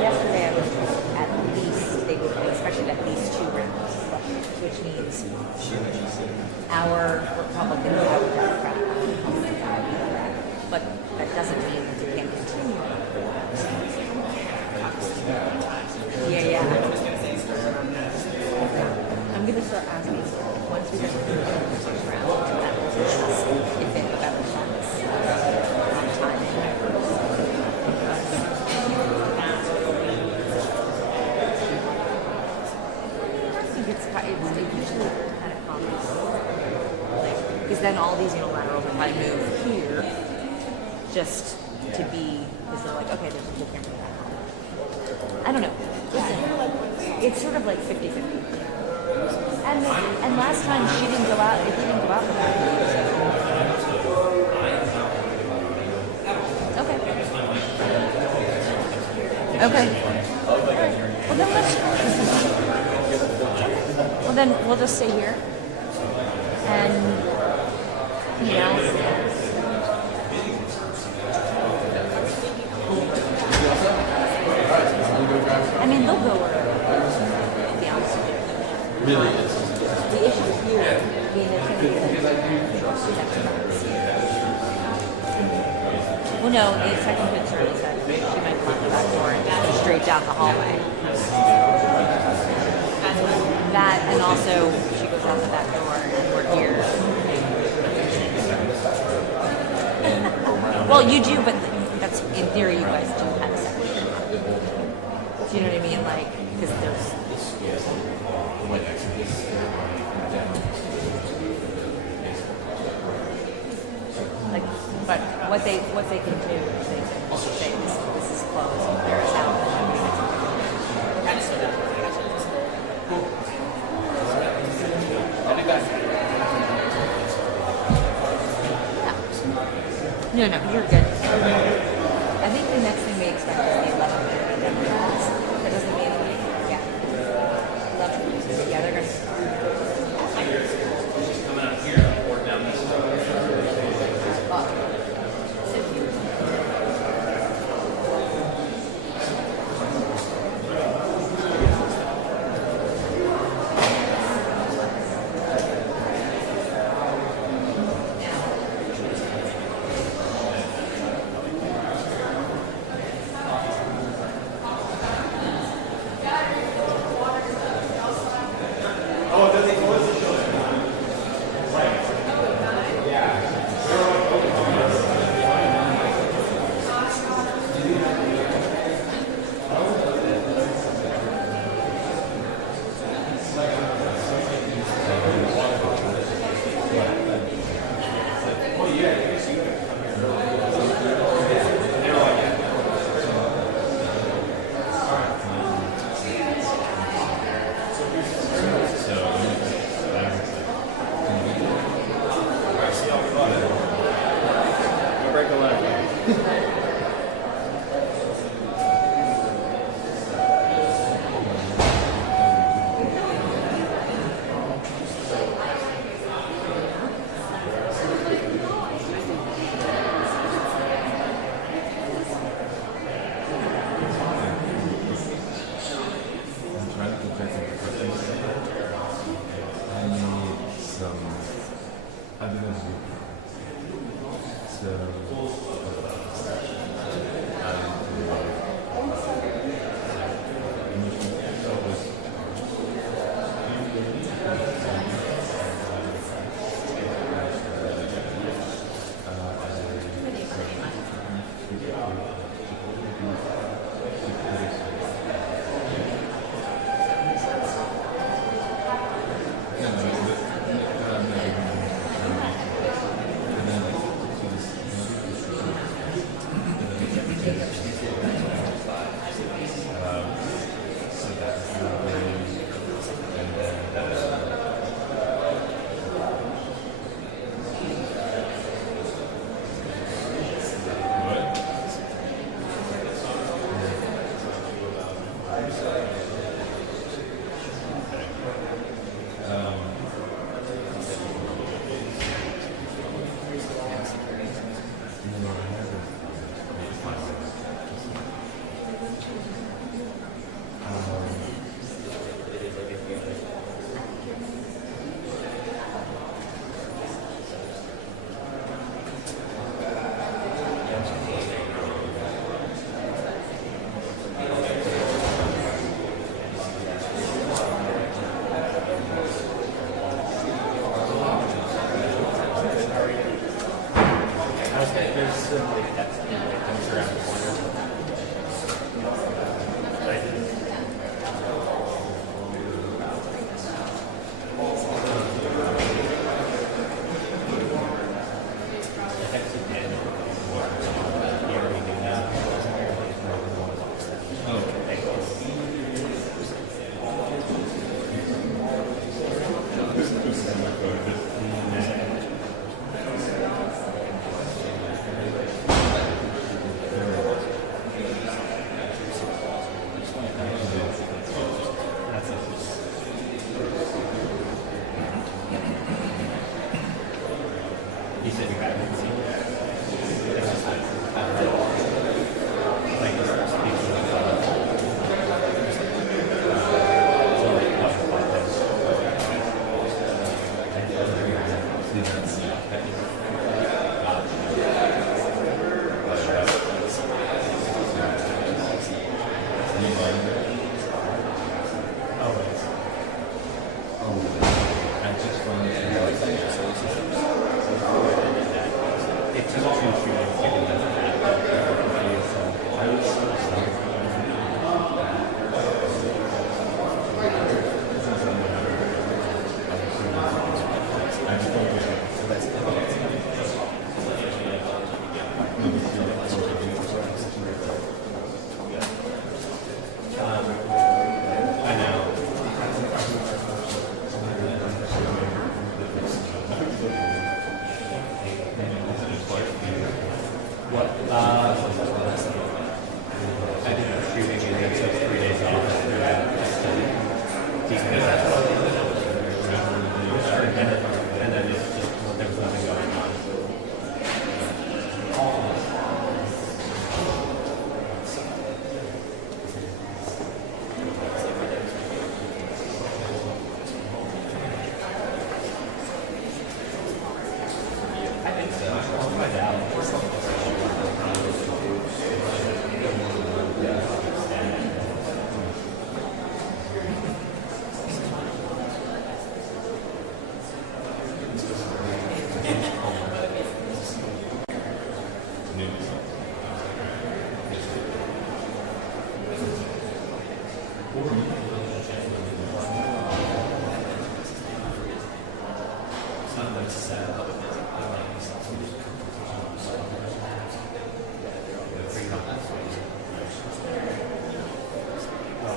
yesterday I was at least, they expected at least 2 rounds, which means our Republican, our Democrat, our Republican, our Democrat. But that doesn't mean that they can't continue. Yeah. I'm going to start asking once we get to the first round, that will just if it better chance on timing. It's usually kind of common. Because then all these unilaterals will probably move here just to be, because they're like, okay, there's a full camera back home. I don't know. Listen, it's sort of like 50-50. And last time she didn't go out, he didn't go out with her. Okay. Well, then we'll just stay here. And, you know. I mean, they'll go wherever, to be honest with you. Really? The issue here, I mean, there's going to be well, no, the second concern is that she might come out the back door and go straight down the hallway. That, and also, she goes out the back door and we're here. Well, you do, but that's, in theory, you guys do have a second. Do you know what I mean? Like, because there's... Like, but what they can do is they can say this is closed and clear us out. No, you're good. I think the next thing we expect is the 11th Democrats. That doesn't mean, like, yeah. 11th. Yeah, they're going to. Coming out here or down this road.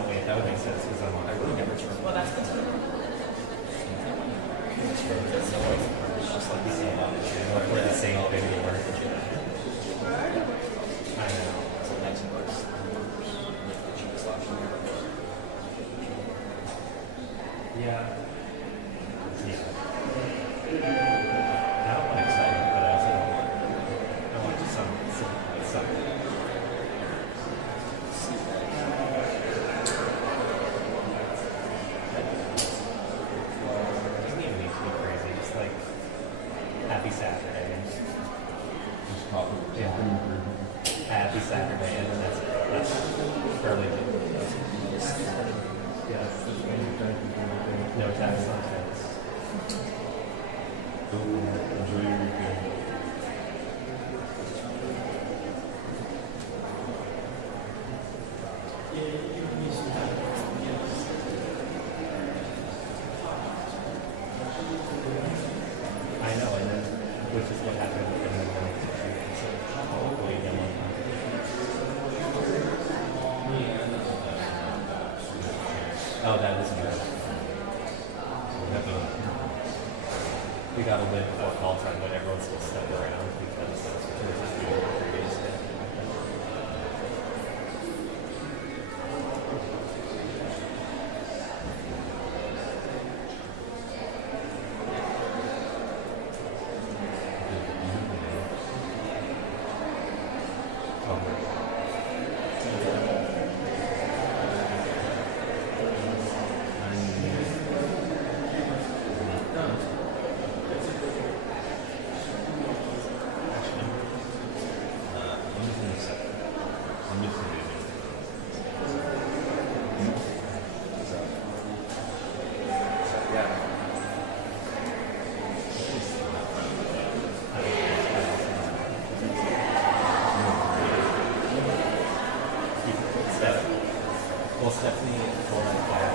Wait, that would make sense because I really never turn. Well, that's the It's just like the same. We're the same thing we were. I know. Yeah. Yeah. I don't want excitement, but I also don't want. I want some. Doesn't even need to be crazy. Just like happy Saturday. Yeah. Happy Saturday, and then that's fairly good. Yes. No tax on tax. Enjoy your weekend. I know, and then which is what happened with the N18G. So hopefully they won't. Oh, that is good. We got a win before call time, but everyone's still stuck around because that's what was just doing the previous day. Well, Stephanie told that back,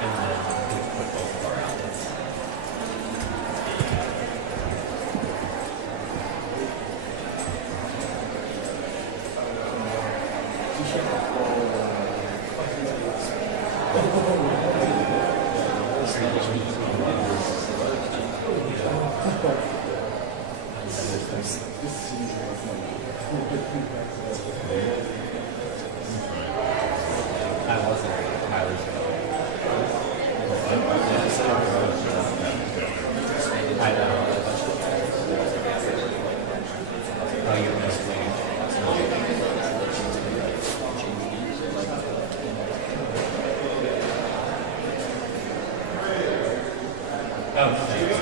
and then we put both of our outlets. I wasn't. Tyler's I know. Oh, you're just waiting. Oh, thanks.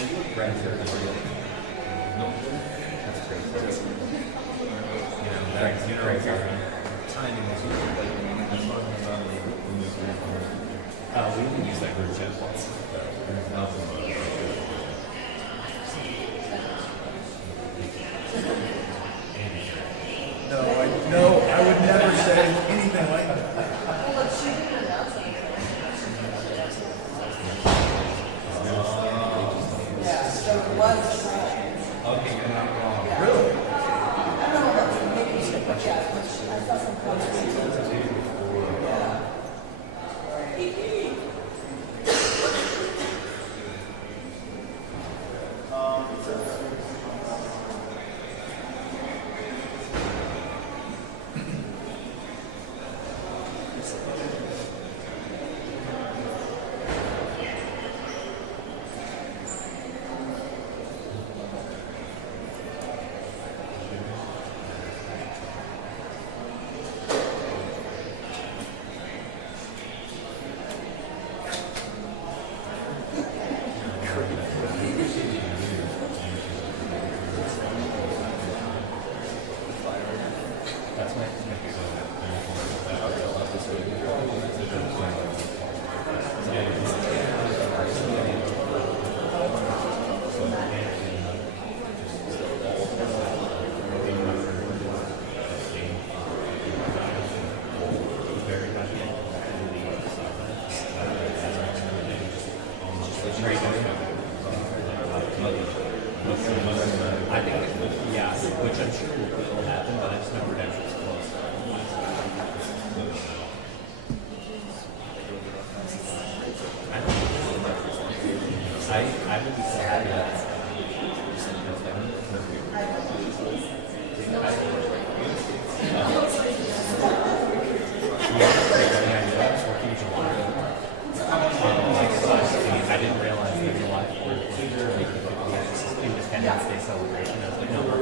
Timing is usually we even use that group chat once. No, I would never say anything like that. Yes, there was. Okay, you're not wrong. Really? I don't know if maybe you should put that, but I saw some posts. Yeah. I think, yeah, which I'm sure will happen, but I just know redemption's close. I would be sad that I didn't realize that July 4th was Independence Day celebration. I was like, no, we're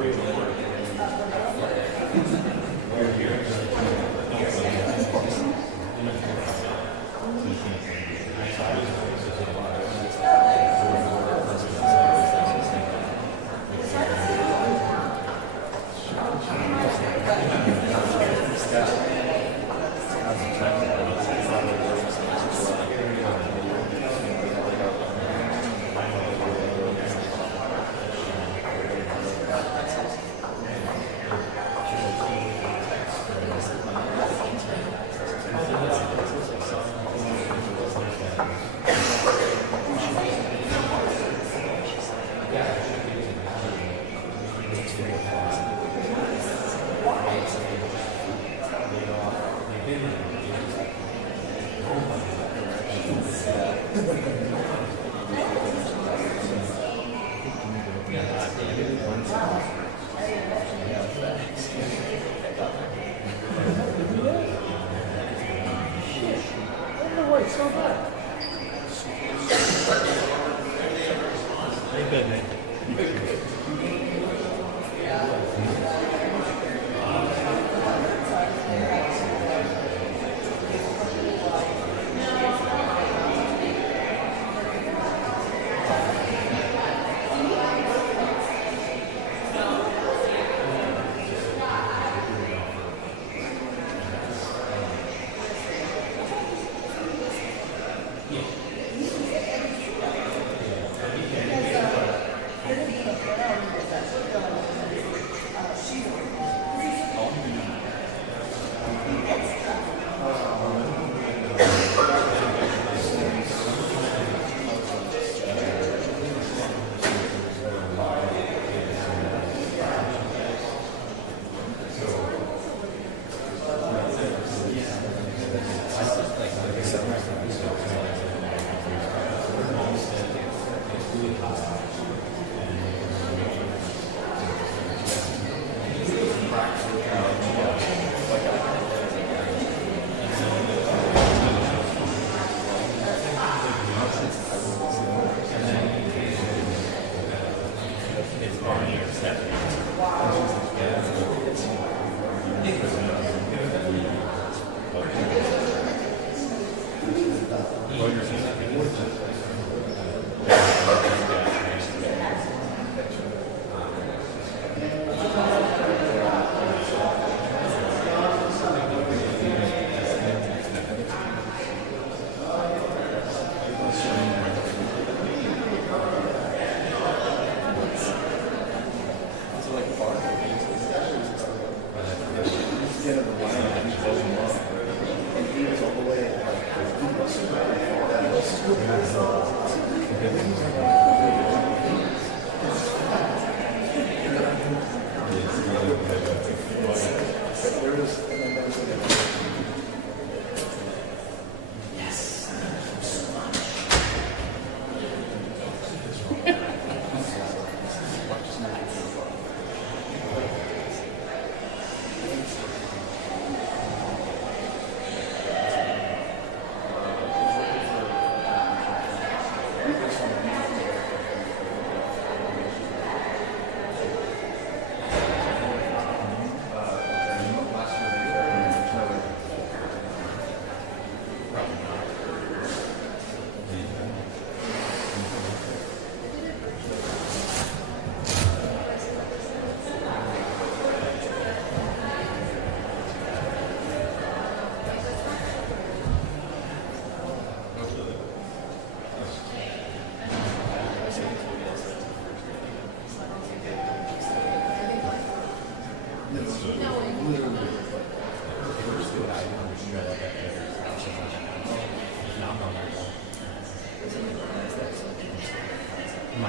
My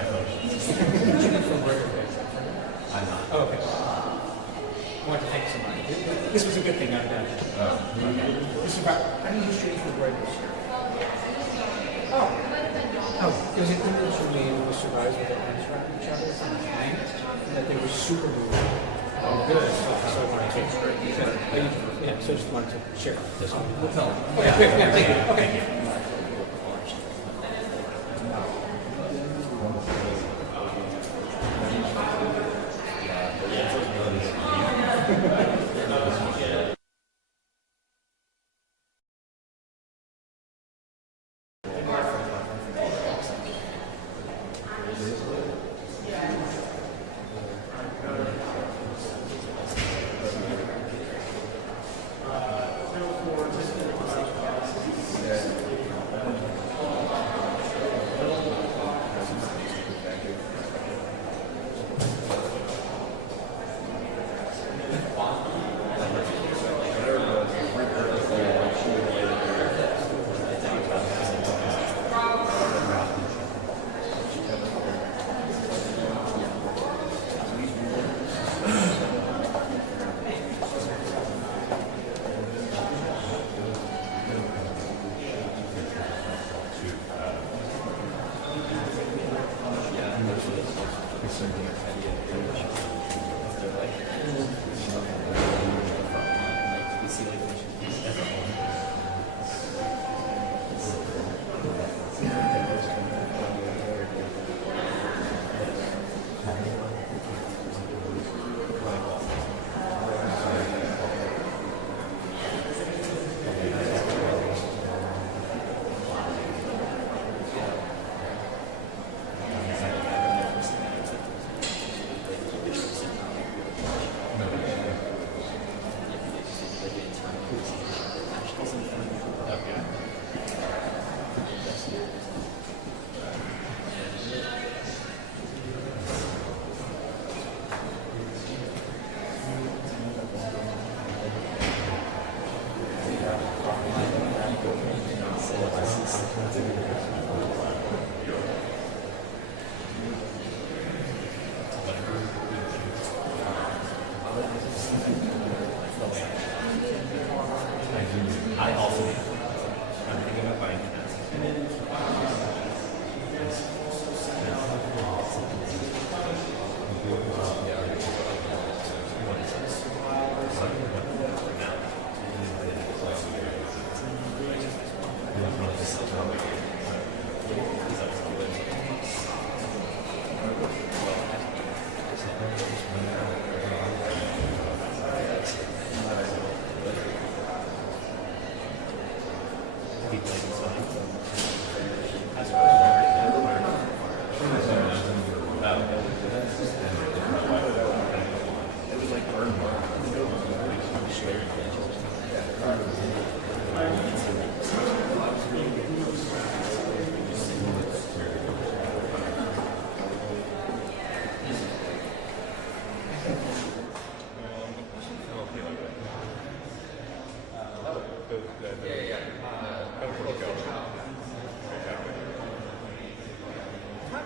phone. I'm not. Oh, okay. I want to thank you so much. This was a good thing I've done. Oh, okay. Mr. Brown, how do you exchange with Reuters? Oh. Oh, there's an image of me and the survivors with their hands around each other from the plane, and that they were super moving. Oh, good. So I wanted to, yeah, so I just wanted to share this one. We'll tell them. Okay, great. Yeah, thank you. Okay. I also, I'm thinking about buying it.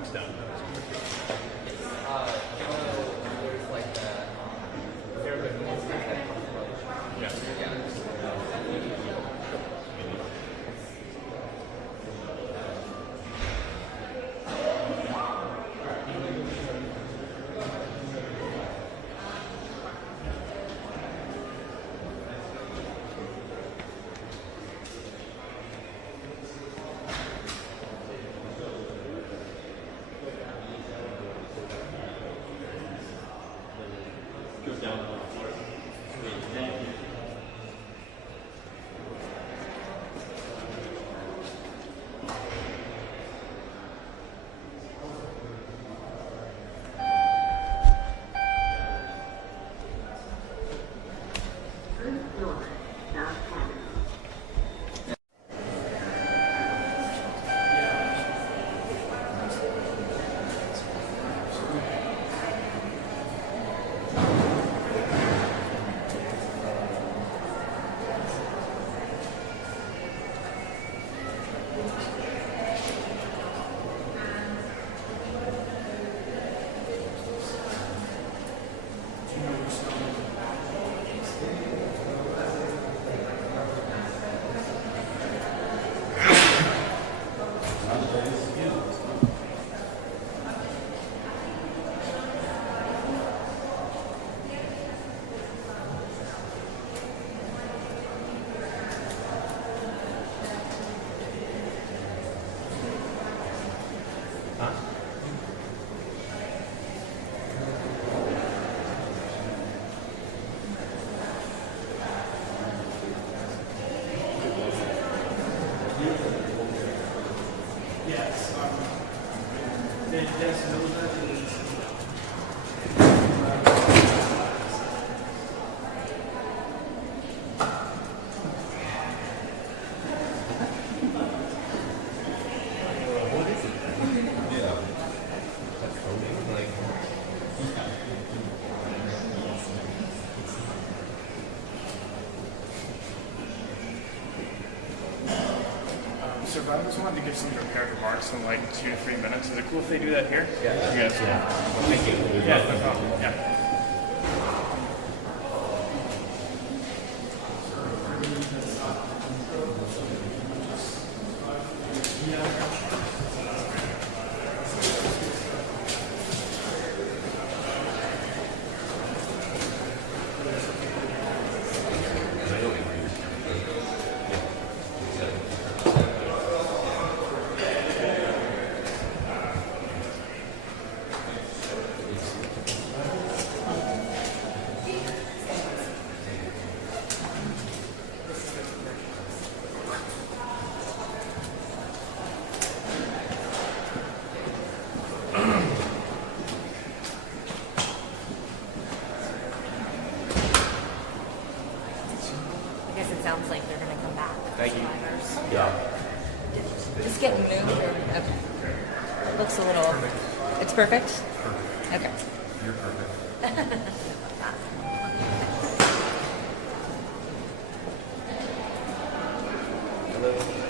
it's done. There's like Survivors wanted to give some prepared remarks in like 2 to 3 minutes. Is it cool if they do that here? Yeah. Yes. Yeah. Thank you. Yeah, no problem. Yeah. Sounds like they're going to come back. Thank you. Yeah. Just getting moved. Okay. Looks a little. It's perfect? Okay. You're perfect. Hello.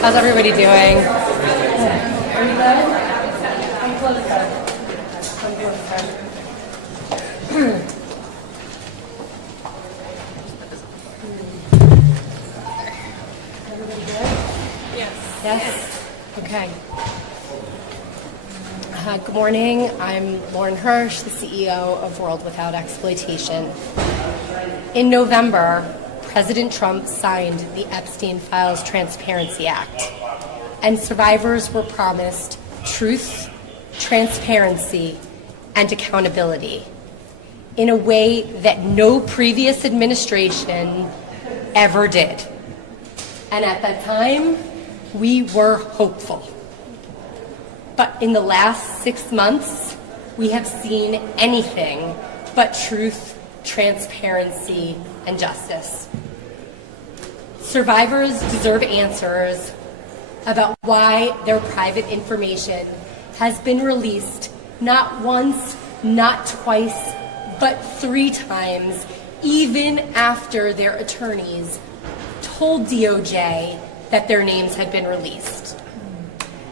How's everybody doing? Are you good? Come closer. Come closer. Yes? Okay. Good morning. I'm Lauren Hirsch, the CEO of World Without Exploitation. In November, President Trump signed the Epstein Files Transparency Act, and survivors were promised truth, transparency, and accountability in a way that no previous administration ever did. And at that time, we were hopeful. But in the last 6 months, we have seen anything but truth, transparency, and justice. Survivors deserve answers about why their private information has been released not once, not twice, but 3 times, even after their attorneys told DOJ that their names had been released.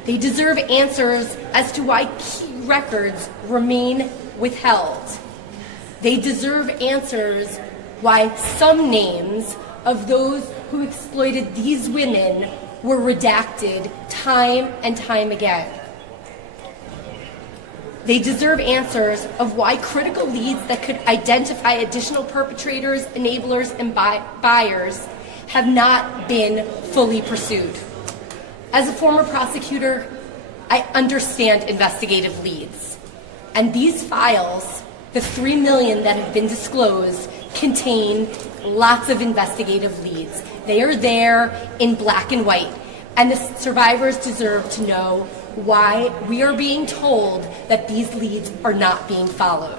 They deserve answers as to why key records remain withheld. They deserve answers why some names of those who exploited these women were redacted time and time again. They deserve answers of why critical leads that could identify additional perpetrators, enablers, and buyers have not been fully pursued. As a former prosecutor, I understand investigative leads. And these files, the 3 million that have been disclosed, contain lots of investigative leads. They are there in black and white. And the survivors deserve to know why we are being told that these leads are not being followed.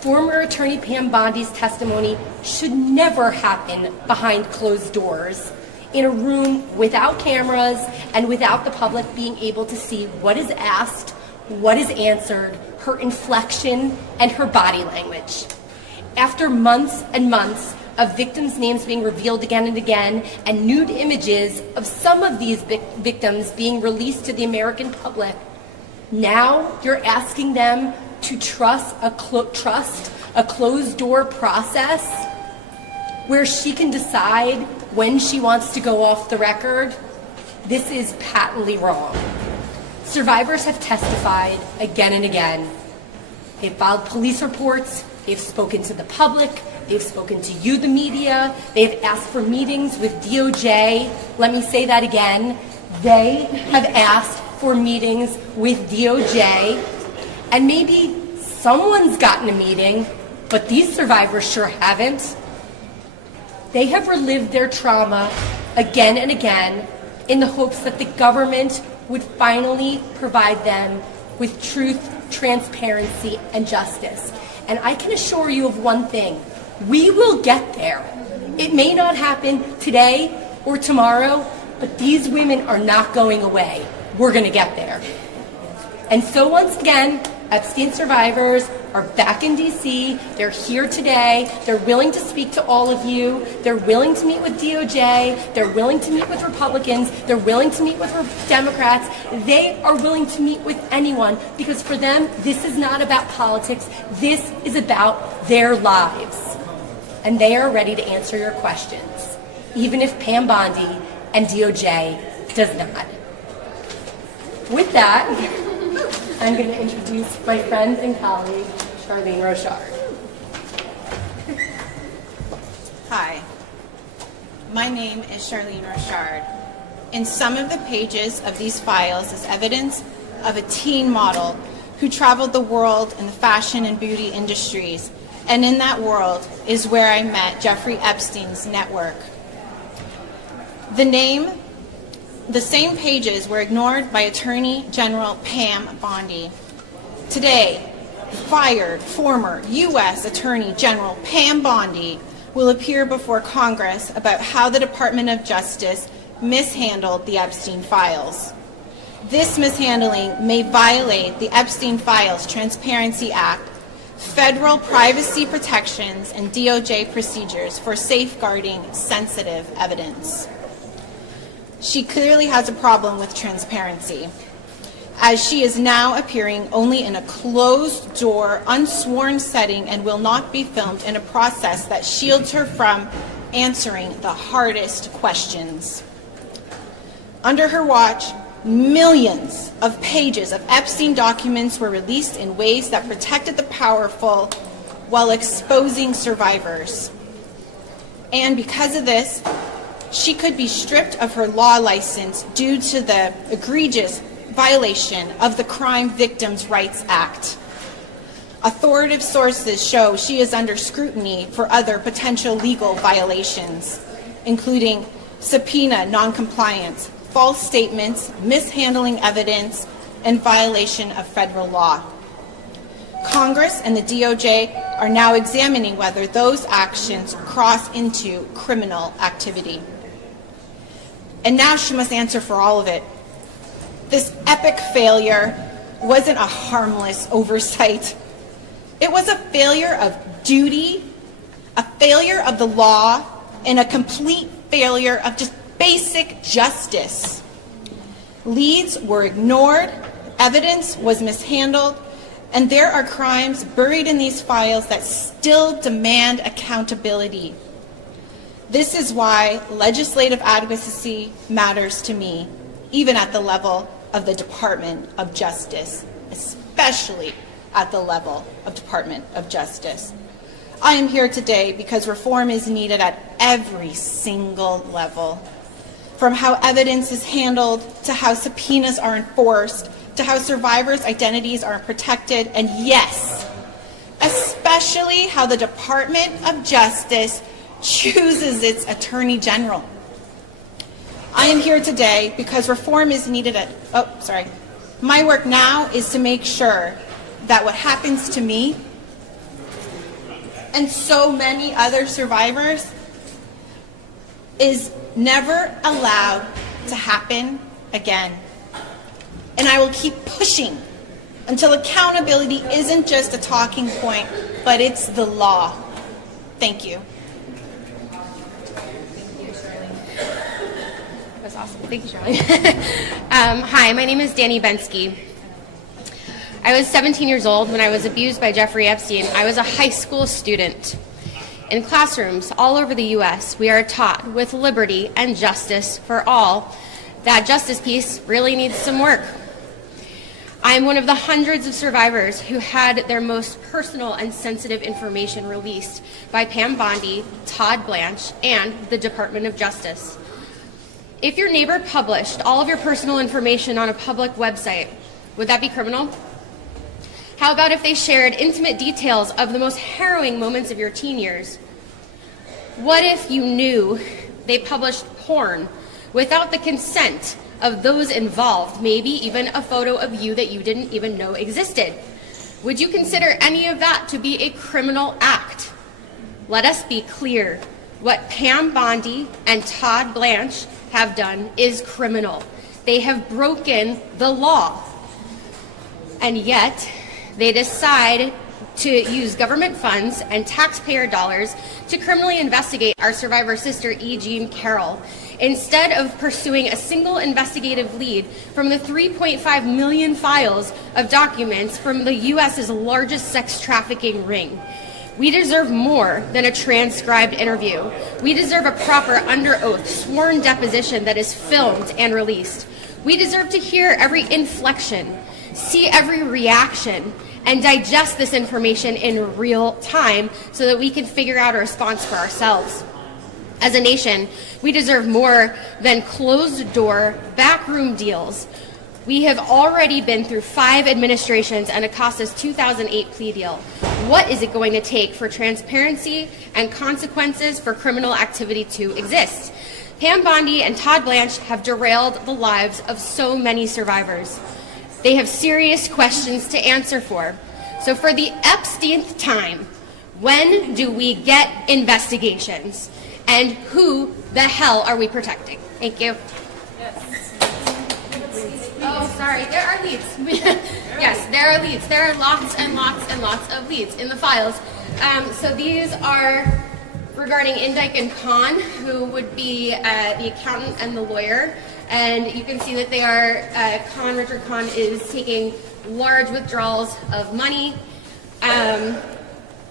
Former Attorney Pam Bondi's testimony should never happen behind closed doors, in a room without cameras and without the public being able to see what is asked, what is answered, her inflection, and her body language. After months and months of victims' names being revealed again and again, and nude images of some of these victims being released to the American public, now you're asking them to trust a closed-door process where she can decide when she wants to go off the record. This is patently wrong. Survivors have testified again and again. They've filed police reports, they've spoken to the public, they've spoken to you, the media, they've asked for meetings with DOJ. Let me say that again. They have asked for meetings with DOJ, and maybe someone's gotten a meeting, but these survivors sure haven't. They have relived their trauma again and again in the hopes that the government would finally provide them with truth, transparency, and justice. And I can assure you of one thing: we will get there. It may not happen today or tomorrow, but these women are not going away. We're going to get there. And so once again, Epstein survivors are back in D.C. They're here today. They're willing to speak to all of you. They're willing to meet with DOJ. They're willing to meet with Republicans. They're willing to meet with Democrats. They are willing to meet with anyone, because for them, this is not about politics. This is about their lives. And they are ready to answer your questions, even if Pam Bondi and DOJ does not. With that, I'm going to introduce my friend and colleague, Charlene Rochard. Hi, my name is Charlene Rochard. In some of the pages of these files is evidence of a teen model who traveled the world in the fashion and beauty industries, and in that world is where I met Jeffrey Epstein's network. The same pages were ignored by Attorney General Pam Bondi. Today, fired former U.S. Attorney General Pam Bondi will appear before Congress about how the Department of Justice mishandled the Epstein files. This mishandling may violate the Epstein Files Transparency Act, federal privacy protections, and DOJ procedures for safeguarding sensitive evidence. She clearly has a problem with transparency, as she is now appearing only in a closed-door, unsworn setting and will not be filmed in a process that shields her from answering the hardest questions. Under her watch, millions of pages of Epstein documents were released in ways that protected the powerful while exposing survivors. And because of this, she could be stripped of her law license due to the egregious violation of the Crime Victims' Rights Act. Authoritative sources show she is under scrutiny for other potential legal violations, including subpoena noncompliance, false statements, mishandling evidence, and violation of federal law. Congress and the DOJ are now examining whether those actions cross into criminal activity. And now she must answer for all of it. This epic failure wasn't a harmless oversight. It was a failure of duty, a failure of the law, and a complete failure of just basic justice. Leads were ignored, evidence was mishandled, and there are crimes buried in these files that still demand accountability. This is why legislative advocacy matters to me, even at the level of the Department of Justice, especially at the level of Department of Justice. I am here today because reform is needed at every single level, from how evidence is handled, to how subpoenas are enforced, to how survivors' identities are protected, and yes, especially how the Department of Justice chooses its Attorney General. I am here today because reform is needed at, my work now is to make sure that what happens to me and so many other survivors is never allowed to happen again. And I will keep pushing until accountability isn't just a talking point, but it's the law. Thank you. That's awesome. Thank you, Shirley. Hi, my name is Danny Bensky. I was 17 years old when I was abused by Jeffrey Epstein. I was a high school student. In classrooms all over the U.S., we are taught with liberty and justice for all that justice piece really needs some work. I am one of the hundreds of survivors who had their most personal and sensitive information released by Pam Bondi, Todd Blanche, and the Department of Justice. If your neighbor published all of your personal information on a public website, would that be criminal? How about if they shared intimate details of the most harrowing moments of your teen years? What if you knew they published porn without the consent of those involved, maybe even a photo of you that you didn't even know existed? Would you consider any of that to be a criminal act? Let us be clear. What Pam Bondi and Todd Blanche have done is criminal. They have broken the law. And yet, they decide to use government funds and taxpayer dollars to criminally investigate our survivor sister, E. Jean Carroll, instead of pursuing a single investigative lead from the 3.5 million files of documents from the U.S.'s largest sex trafficking ring. We deserve more than a transcribed interview. We deserve a proper under oath sworn deposition that is filmed and released. We deserve to hear every inflection, see every reaction, and digest this information in real time so that we can figure out a response for ourselves. As a nation, we deserve more than closed-door, backroom deals. We have already been through 5 administrations and Acosta's 2008 plea deal. What is it going to take for transparency and consequences for criminal activity to exist? Pam Bondi and Todd Blanche have derailed the lives of so many survivors. They have serious questions to answer for. So for the Epsteinth time, when do we get investigations? And who the hell are we protecting? Thank you. Oh, sorry, there are leads. Yes, there are leads. There are lots and lots and lots of leads in the files. So these are regarding Indike and Khan, who would be the accountant and the lawyer. And you can see that they are, Richard Khan is taking large withdrawals of money and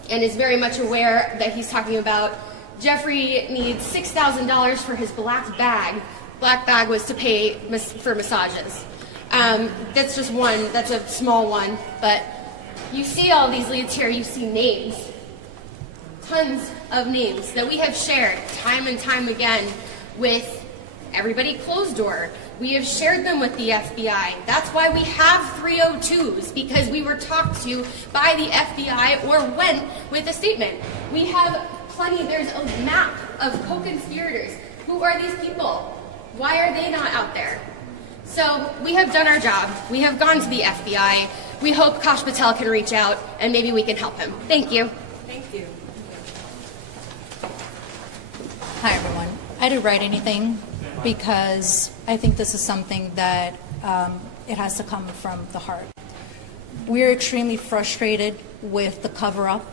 is very much aware that he's talking about Jeffrey needs $6,000 for his black bag, black bag was to pay for massages. That's just one, that's a small one, but you see all these leads here, you see names, tons of names that we have shared time and time again with everybody closed door. We have shared them with the FBI. That's why we have 302s, because we were talked to by the FBI or went with a statement. We have plenty, there's a map of co-conspirators. Who are these people? Why are they not out there? So we have done our job. We have gone to the FBI. We hope Kash Patel can reach out and maybe we can help him. Thank you. Thank you. Hi, everyone. I didn't write anything because I think this is something that it has to come from the heart. We're extremely frustrated with the cover-up,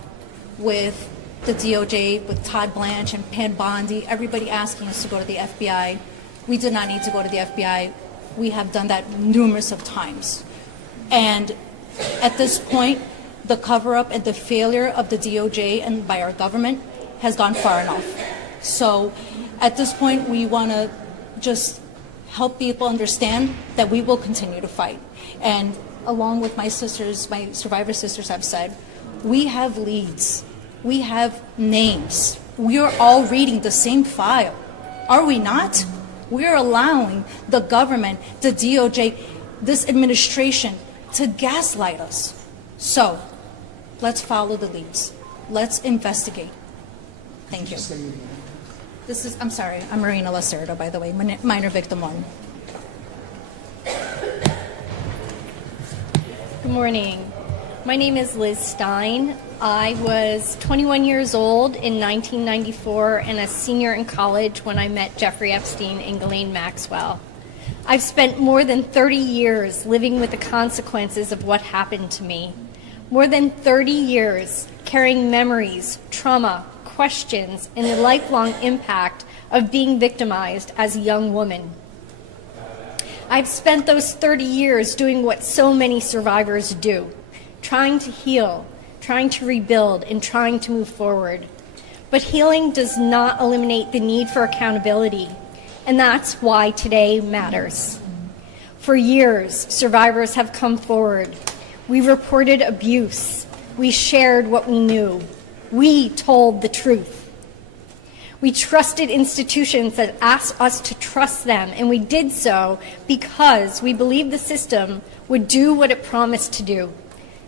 with the DOJ, with Todd Blanche and Pam Bondi, everybody asking us to go to the FBI. We did not need to go to the FBI. We have done that numerous of times. And at this point, the cover-up and the failure of the DOJ and by our government has gone far enough. So at this point, we want to just help people understand that we will continue to fight. And along with my sisters, my survivor sisters have said, we have leads. We have names. We are all reading the same file. Are we not? We are allowing the government, the DOJ, this administration to gaslight us. So let's follow the leads. Let's investigate. Thank you. This is, I'm sorry, I'm Marina Lacerda, by the way, minor victim 1. Good morning. My name is Liz Stein. I was 21 years old in 1994 and a senior in college when I met Jeffrey Epstein and Ghislaine Maxwell. I've spent more than 30 years living with the consequences of what happened to me. More than 30 years carrying memories, trauma, questions, and the lifelong impact of being victimized as a young woman. I've spent those 30 years doing what so many survivors do, trying to heal, trying to rebuild, and trying to move forward. But healing does not eliminate the need for accountability, and that's why today matters. For years, survivors have come forward. We reported abuse. We shared what we knew. We told the truth. We trusted institutions that asked us to trust them, and we did so because we believed the system would do what it promised to do: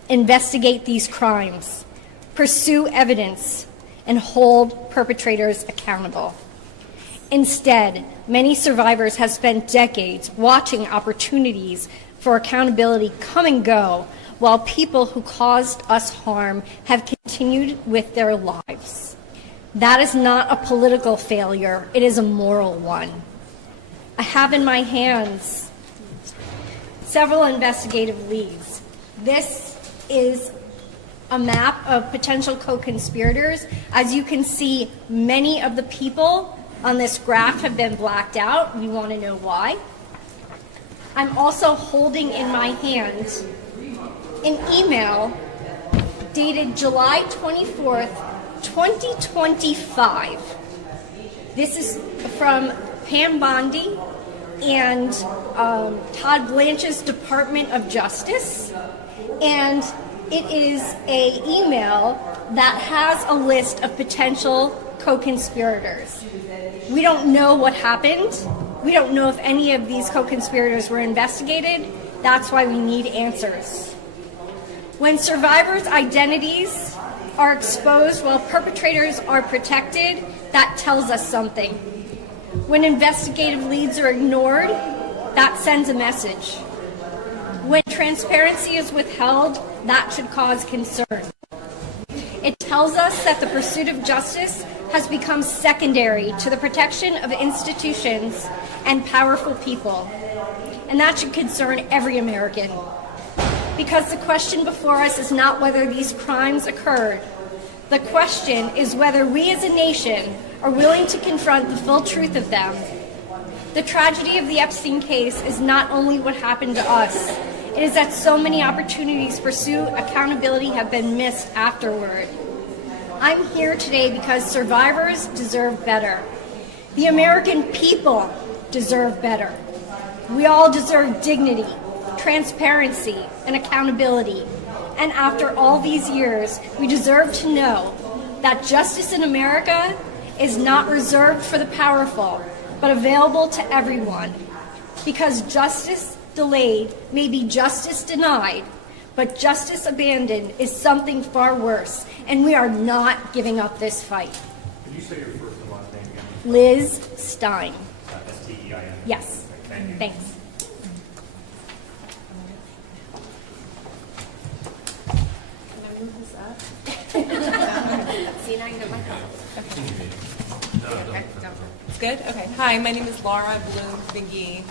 investigate these crimes, pursue evidence, and hold perpetrators accountable. Instead, many survivors have spent decades watching opportunities for accountability come and go, while people who caused us harm have continued with their lives. That is not a political failure, it is a moral one. I have in my hands several investigative leads. This is a map of potential co-conspirators. As you can see, many of the people on this graph have been blacked out. We want to know why. I'm also holding in my hand an email dated July 24th, 2025. This is from Pam Bondi and Todd Blanche's Department of Justice, and it is an email that has a list of potential co-conspirators. We don't know what happened. We don't know if any of these co-conspirators were investigated. That's why we need answers. When survivors' identities are exposed while perpetrators are protected, that tells us something. When investigative leads are ignored, that sends a message. When transparency is withheld, that should cause concern. It tells us that the pursuit of justice has become secondary to the protection of institutions and powerful people. And that should concern every American. Because the question before us is not whether these crimes occurred. The question is whether we as a nation are willing to confront the full truth of them. The tragedy of the Epstein case is not only what happened to us, it is that so many opportunities to pursue accountability have been missed afterward. I'm here today because survivors deserve better. The American people deserve better. We all deserve dignity, transparency, and accountability. And after all these years, we deserve to know that justice in America is not reserved for the powerful, but available to everyone. Because justice delayed may be justice denied, but justice abandoned is something far worse, and we are not giving up this fight. Could you say your first and last name again? Liz Stein. S-T-E-I-N. Yes. Thank you. Thanks. Can I move this up? See, now you know my It's good? Okay. Hi, my name is Laura Bloom McGee.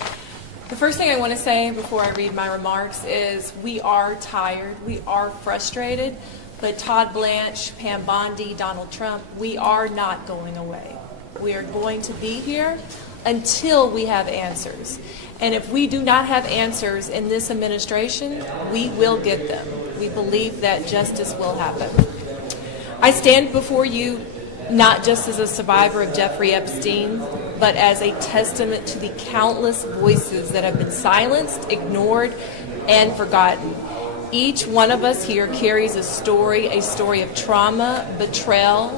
The first thing I want to say before I read my remarks is we are tired, we are frustrated, but Todd Blanche, Pam Bondi, Donald Trump, we are not going away. We are going to be here until we have answers. And if we do not have answers in this administration, we will get them. We believe that justice will happen. I stand before you not just as a survivor of Jeffrey Epstein, but as a testament to the countless voices that have been silenced, ignored, and forgotten. Each one of us here carries a story of trauma, betrayal,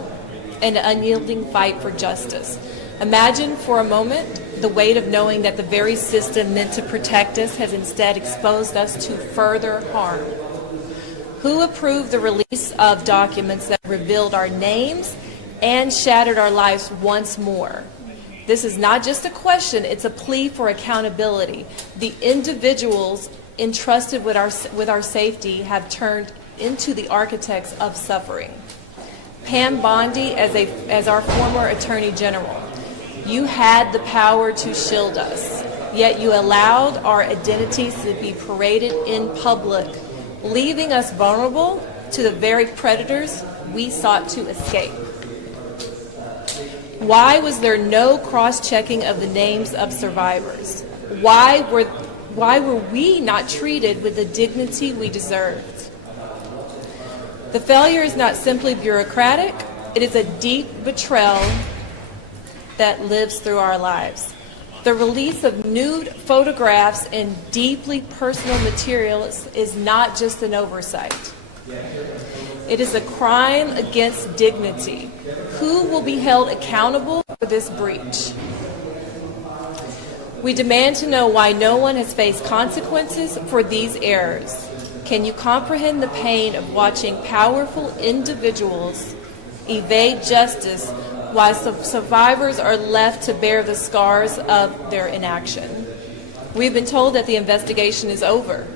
and an unyielding fight for justice. Imagine for a moment the weight of knowing that the very system meant to protect us has instead exposed us to further harm. Who approved the release of documents that revealed our names and shattered our lives once more? This is not just a question, it's a plea for accountability. The individuals entrusted with our safety have turned into the architects of suffering. Pam Bondi, as our former Attorney General, you had the power to shield us, yet you allowed our identities to be paraded in public, leaving us vulnerable to the very predators we sought to escape. Why was there no cross-checking of the names of survivors? Why were we not treated with the dignity we deserved? The failure is not simply bureaucratic, it is a deep betrayal that lives through our lives. The release of nude photographs and deeply personal materials is not just an oversight. It is a crime against dignity. Who will be held accountable for this breach? We demand to know why no one has faced consequences for these errors. Can you comprehend the pain of watching powerful individuals evade justice while survivors are left to bear the scars of their inaction? We've been told that the investigation is over.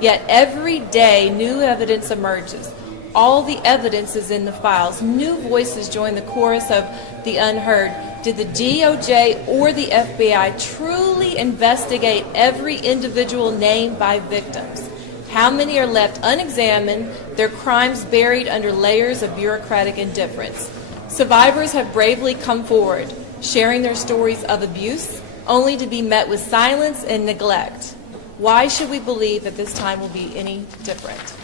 Yet every day new evidence emerges. All the evidence is in the files. New voices join the chorus of the unheard. Did the DOJ or the FBI truly investigate every individual named by victims? How many are left unexamined, their crimes buried under layers of bureaucratic indifference? Survivors have bravely come forward, sharing their stories of abuse, only to be met with silence and neglect. Why should we believe that this time will be any different?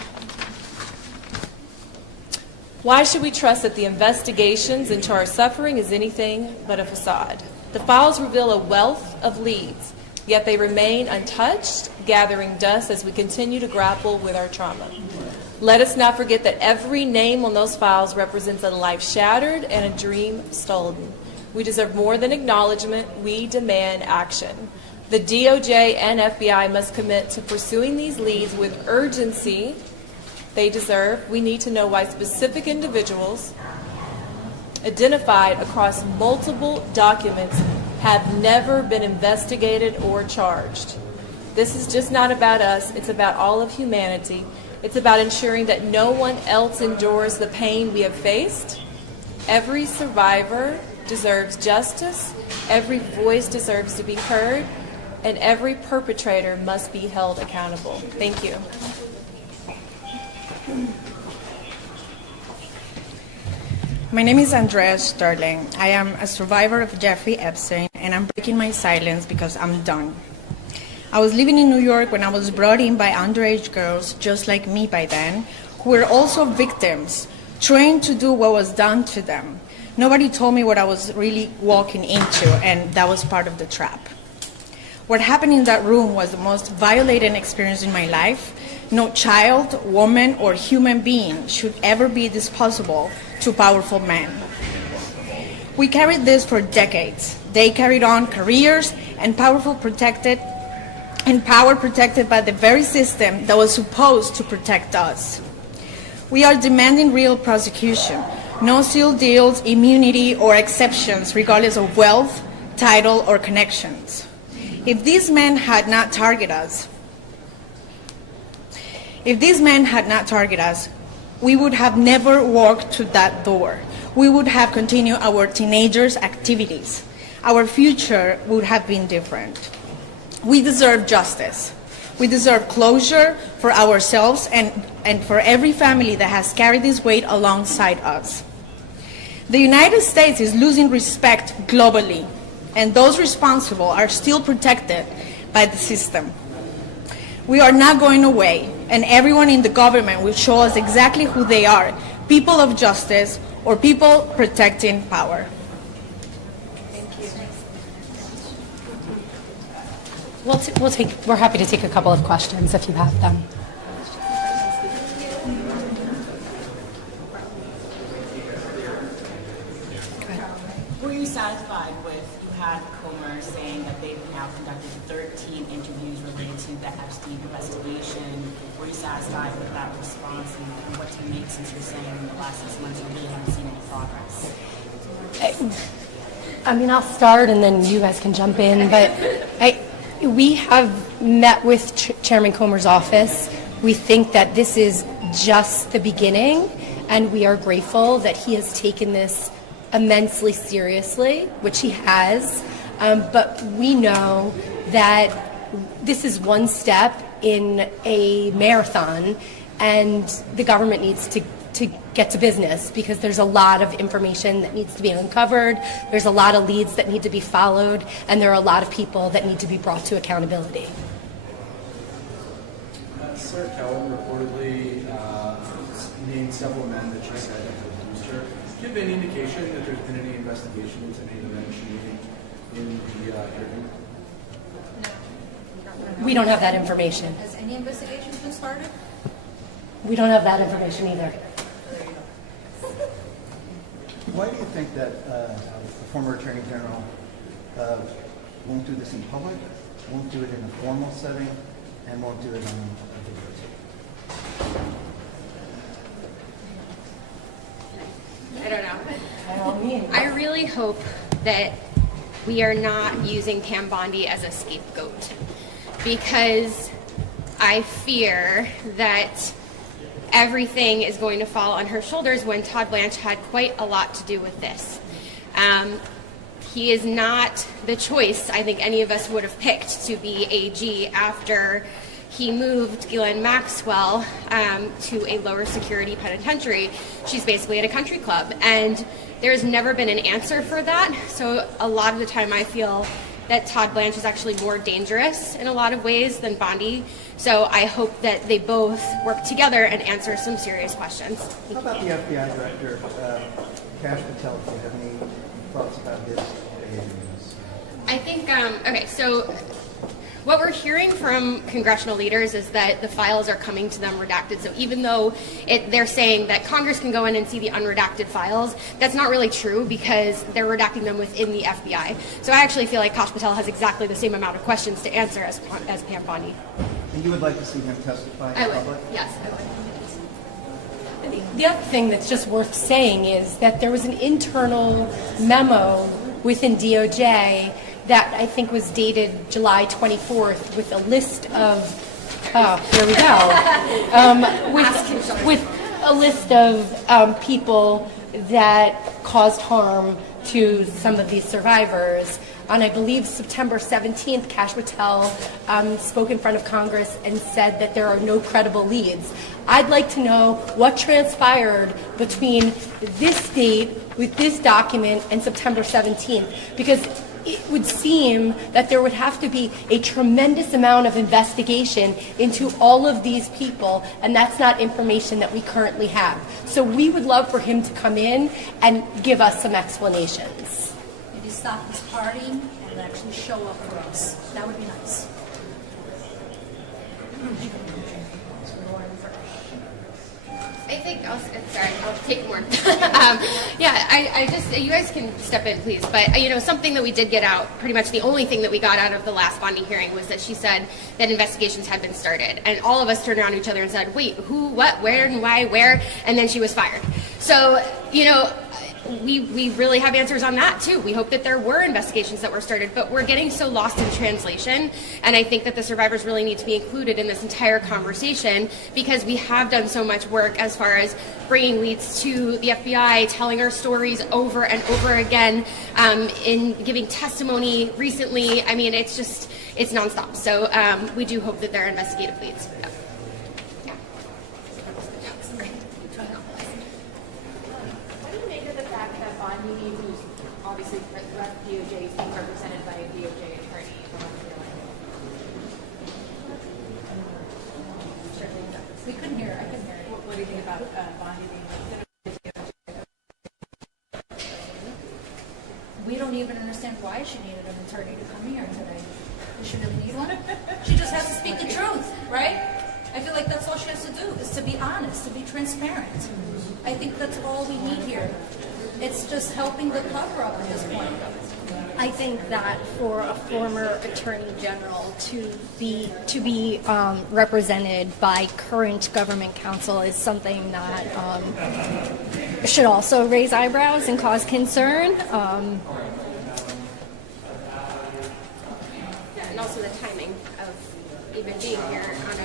Why should we trust that the investigations into our suffering is anything but a facade? The files reveal a wealth of leads, yet they remain untouched, gathering dust as we continue to grapple with our trauma. Let us not forget that every name on those files represents a life shattered and a dream stolen. We deserve more than acknowledgement. We demand action. The DOJ and FBI must commit to pursuing these leads with urgency they deserve. We need to know why specific individuals identified across multiple documents have never been investigated or charged. This is just not about us. It's about all of humanity. It's about ensuring that no one else endures the pain we have faced. Every survivor deserves justice. Every voice deserves to be heard. And every perpetrator must be held accountable. Thank you. My name is Andrea Sterling. I am a survivor of Jeffrey Epstein, and I'm breaking my silence because I'm done. I was living in New York when I was brought in by underage girls, just like me by then, who were also victims, trained to do what was done to them. Nobody told me what I was really walking into, and that was part of the trap. What happened in that room was the most violating experience in my life. No child, woman, or human being should ever be disposable to powerful men. We carried this for decades. They carried on careers and power protected by the very system that was supposed to protect us. We are demanding real prosecution, no sealed deals, immunity, or exceptions regardless of wealth, title, or connections. If these men had not targeted us, we would have never walked to that door. We would have continued our teenagers' activities. Our future would have been different. We deserve justice. We deserve closure for ourselves and for every family that has carried this weight alongside us. The United States is losing respect globally, and those responsible are still protected by the system. We are not going away, and everyone in the government will show us exactly who they are, people of justice or people protecting power. We're happy to take a couple of questions if you have them. Were you satisfied with, you had Comer saying that they've now conducted 13 interviews related to the Epstein investigation. Were you satisfied with that response, and what do you make since you're saying in the last 6 months you really haven't seen any progress? I'll start and then you guys can jump in, but we have met with Chairman Comer's office. We think that this is just the beginning, and we are grateful that he has taken this immensely seriously, which he has, but we know that this is one step in a marathon, and the government needs to get to business because there's a lot of information that needs to be uncovered, there's a lot of leads that need to be followed, and there are a lot of people that need to be brought to accountability. Sarah Cowan reportedly named several men that she said abused her. Do you have any indication that there's been any investigation into any of the men she named in the interview? We don't have that information. Has any investigations been started? We don't have that information either. Why do you think that the former Attorney General won't do this in public, won't do it in a formal setting, and won't do it on a video tape? I don't know. I really hope that we are not using Pam Bondi as a scapegoat, because I fear that everything is going to fall on her shoulders when Todd Blanche had quite a lot to do with this. He is not the choice I think any of us would have picked to be AG after he moved Ghislaine Maxwell to a lower security penitentiary. She's basically at a country club, and there's never been an answer for that. So a lot of the time I feel that Todd Blanche is actually more dangerous in a lot of ways than Bondi. So I hope that they both work together and answer some serious questions. How about the FBI Director, Kash Patel? Do you have any thoughts about his behavior? I think, okay, so what we're hearing from congressional leaders is that the files are coming to them redacted. So even though they're saying that Congress can go in and see the unredacted files, that's not really true because they're redacting them within the FBI. So I actually feel like Kash Patel has exactly the same amount of questions to answer as Pam Bondi. And you would like to see him testify in public? Yes, I would. The other thing that's just worth saying is that there was an internal memo within DOJ that I think was dated July 24th with a list of, here we go, with a list of people that caused harm to some of these survivors. On, I believe, September 17th, Kash Patel spoke in front of Congress and said that there are no credible leads. I'd like to know what transpired between this date with this document and September 17th, because it would seem that there would have to be a tremendous amount of investigation into all of these people, and that's not information that we currently have. So we would love for him to come in and give us some explanations. Maybe stop this partying and actually show up for us. That would be nice. I think I'll take more. I just, you guys can step in, please. But, something that we did get out, pretty much the only thing that we got out of the last Bondi hearing was that she said that investigations had been started. And all of us turned around to each other and said, wait, who, what, where, and why, where? And then she was fired. So, we really have answers on that too. We hope that there were investigations that were started, but we're getting so lost in translation, and I think that the survivors really need to be included in this entire conversation, because we have done so much work as far as bringing leads to the FBI, telling our stories over and over again, in giving testimony recently. I mean, it's nonstop. So we do hope that there are investigative leads. Yeah. Who's obviously left DOJ, is being represented by a DOJ attorney. We couldn't hear. I couldn't hear. What do you think about Bondi being represented? We don't even understand why she needed an attorney to come here today. Does she really need one? She just has to speak the truth, right? I feel like that's all she has to do, is to be honest, to be transparent. I think that's all we need here. It's just helping the cover-up at this point. I think that for a former attorney general to be represented by current government counsel is something that should also raise eyebrows and cause concern. And also the timing of even being here on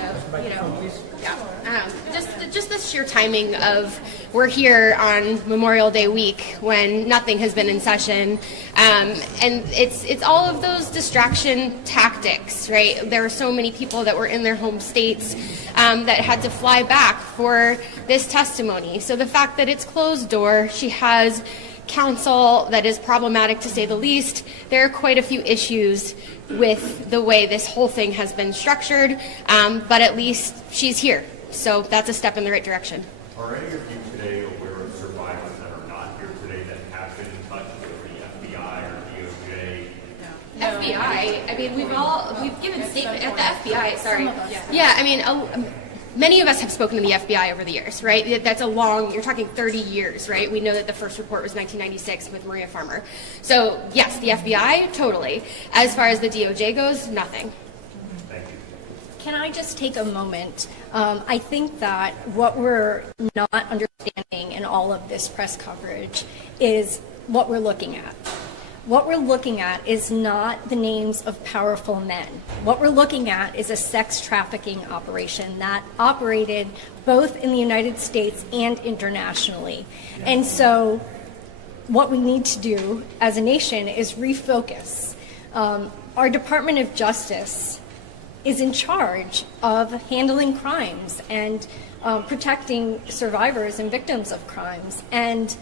just the sheer timing of we're here on Memorial Day week when nothing has been in session, and it's all of those distraction tactics, right? There were so many people that were in their home states that had to fly back for this testimony. So the fact that it's closed door, she has counsel that is problematic to say the least. There are quite a few issues with the way this whole thing has been structured, but at least she's here. So that's a step in the right direction. Are any of you today aware of survivors that are not here today that have been in touch with the FBI or DOJ? No. FBI, I mean, we've given statements at the FBI, sorry. Yeah, I mean, many of us have spoken to the FBI over the years, right? That's you're talking 30 years, right? We know that the first report was 1996 with Maria Farmer. So yes, the FBI, totally. As far as the DOJ goes, nothing. Can I just take a moment? I think that what we're not understanding in all of this press coverage is what we're looking at. What we're looking at is not the names of powerful men. What we're looking at is a sex trafficking operation that operated both in the United States and internationally. And so what we need to do as a nation is refocus. Our Department of Justice is in charge of handling crimes and protecting survivors and victims of crimes. And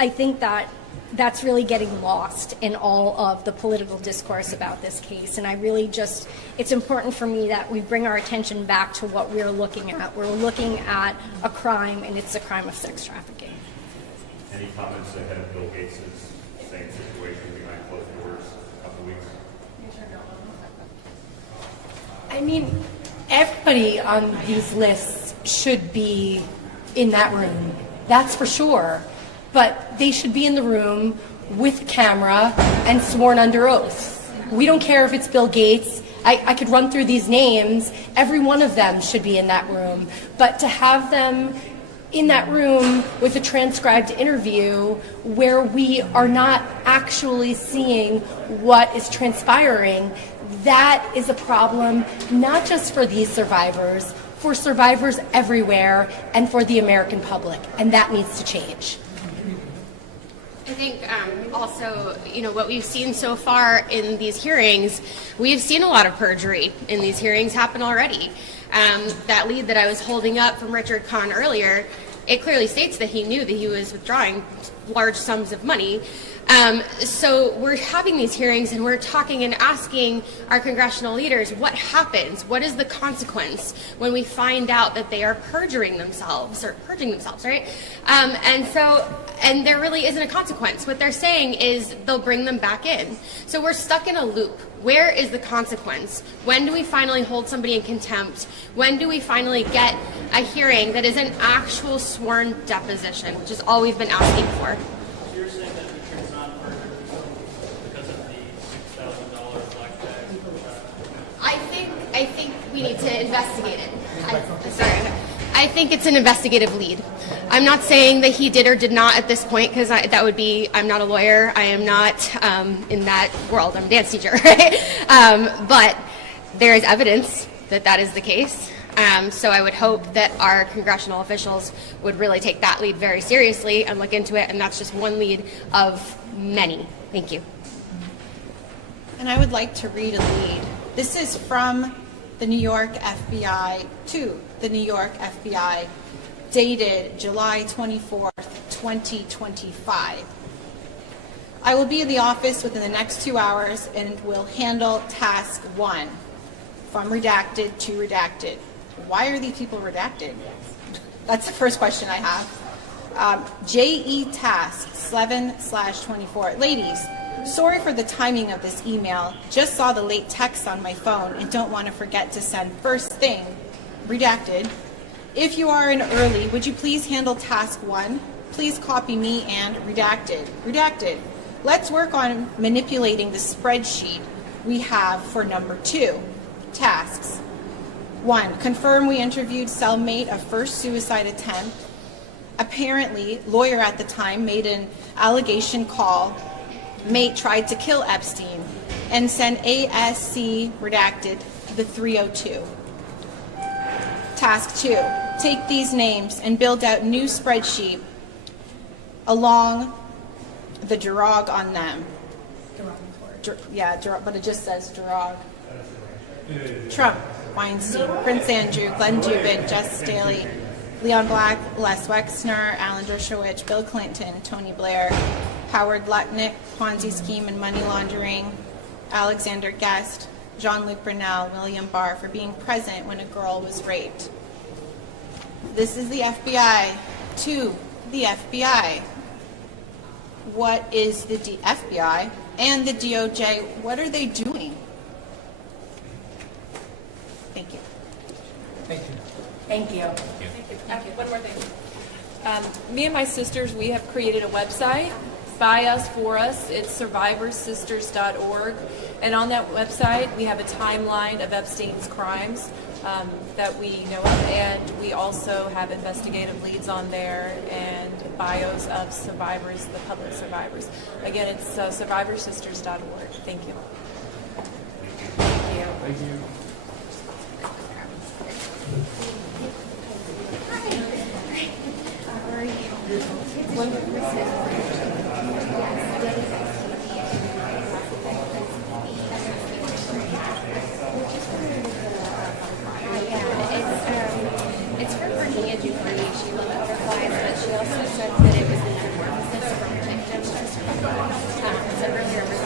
I think that that's really getting lost in all of the political discourse about this case. And I really it's important for me that we bring our attention back to what we're looking at. We're looking at a crime, and it's a crime of sex trafficking. Any comments ahead of Bill Gates' same situation behind closed doors a couple weeks? I mean, everybody on these lists should be in that room. That's for sure. But they should be in the room with a camera and sworn under oath. We don't care if it's Bill Gates. I could run through these names. Every one of them should be in that room. But to have them in that room with a transcribed interview where we are not actually seeing what is transpiring, that is a problem, not just for these survivors, for survivors everywhere, and for the American public. And that needs to change. I think also, what we've seen so far in these hearings, we've seen a lot of perjury in these hearings happen already. That lead that I was holding up from Richard Kahn earlier, it clearly states that he knew that he was withdrawing large sums of money. So we're having these hearings and we're talking and asking our congressional leaders, what happens? What is the consequence when we find out that they are purging themselves, right? And there really isn't a consequence. What they're saying is they'll bring them back in. So we're stuck in a loop. Where is the consequence? When do we finally hold somebody in contempt? When do we finally get a hearing that is an actual sworn deposition, which is all we've been asking for? So you're saying that Richard's not perjured because of the $6,000 black bag? I think we need to investigate it. I think it's an investigative lead. I'm not saying that he did or did not at this point, because that would be, I'm not a lawyer, I am not in that world, I'm a dance teacher, right? But there is evidence that that is the case. So I would hope that our congressional officials would really take that lead very seriously and look into it, and that's just one lead of many. Thank you. And I would like to read a lead. This is from the New York FBI to the New York FBI, dated July 24th, 2025. I will be in the office within the next 2 hours and will handle task 1, from redacted to redacted. Why are these people redacted? That's the first question I have. JE task 7/24. Ladies, sorry for the timing of this email. Just saw the late text on my phone and don't want to forget to send first thing, redacted. If you are in early, would you please handle task 1? Please copy me and redacted. Redacted. Let's work on manipulating the spreadsheet we have for number 2. Tasks. 1. Confirm we interviewed cellmate of first suicide attempt. Apparently, lawyer at the time made an allegation call. Mate tried to kill Epstein and send ASC redacted the 302. Task 2. Take these names and build out new spreadsheet along the Durag on them. But it just says Durag. Trump, Weinstein, Prince Andrew, Glenn Dubin, Jess Staley, Leon Black, Les Wexner, Alan Dershowitz, Bill Clinton, Tony Blair, Howard Lutnick, Ponzi scheme and money laundering, Alexander Guest, Jean-Luc Brunel, William Barr for being present when a girl was raped. This is the FBI to the FBI. What is the FBI and the DOJ? What are they doing? Thank you. Thank you. Thank you. One more thing. Me and my sisters, we have created a website, by us, for us. It's survivorsisters.org. And on that website, we have a timeline of Epstein's crimes that we know of. And we also have investigative leads on there and bios of survivors, the public survivors. Again, it's survivorsisters.org. Thank you. Thank you. Thank you. It's for Virginia Jubilee. She loved butterflies, but she also said that it was the nervousness from victims to survivors. So earlier was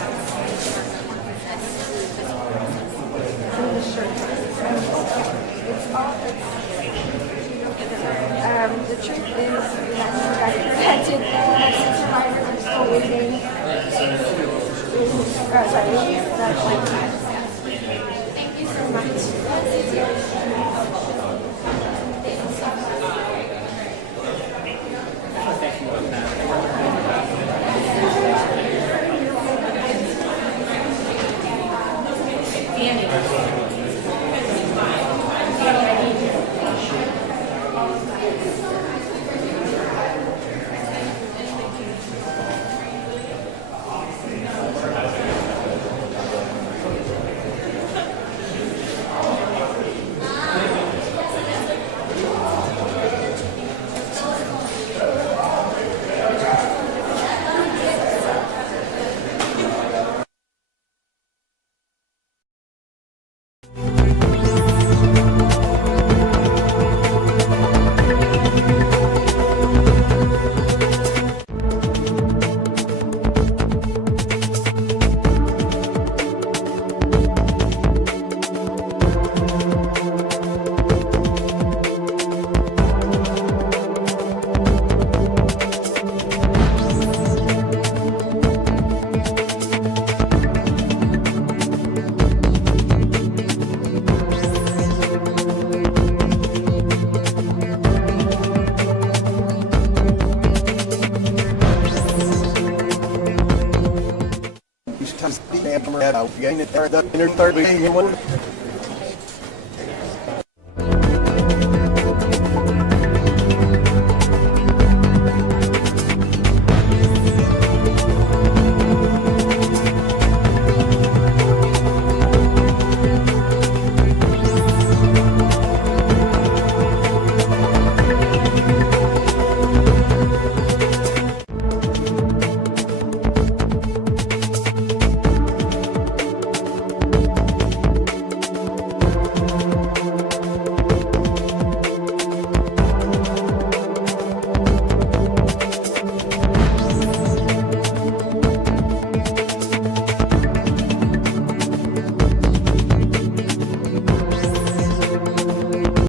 the truth is that protected survivors are still waiting. Thank you so much. getting it there, the third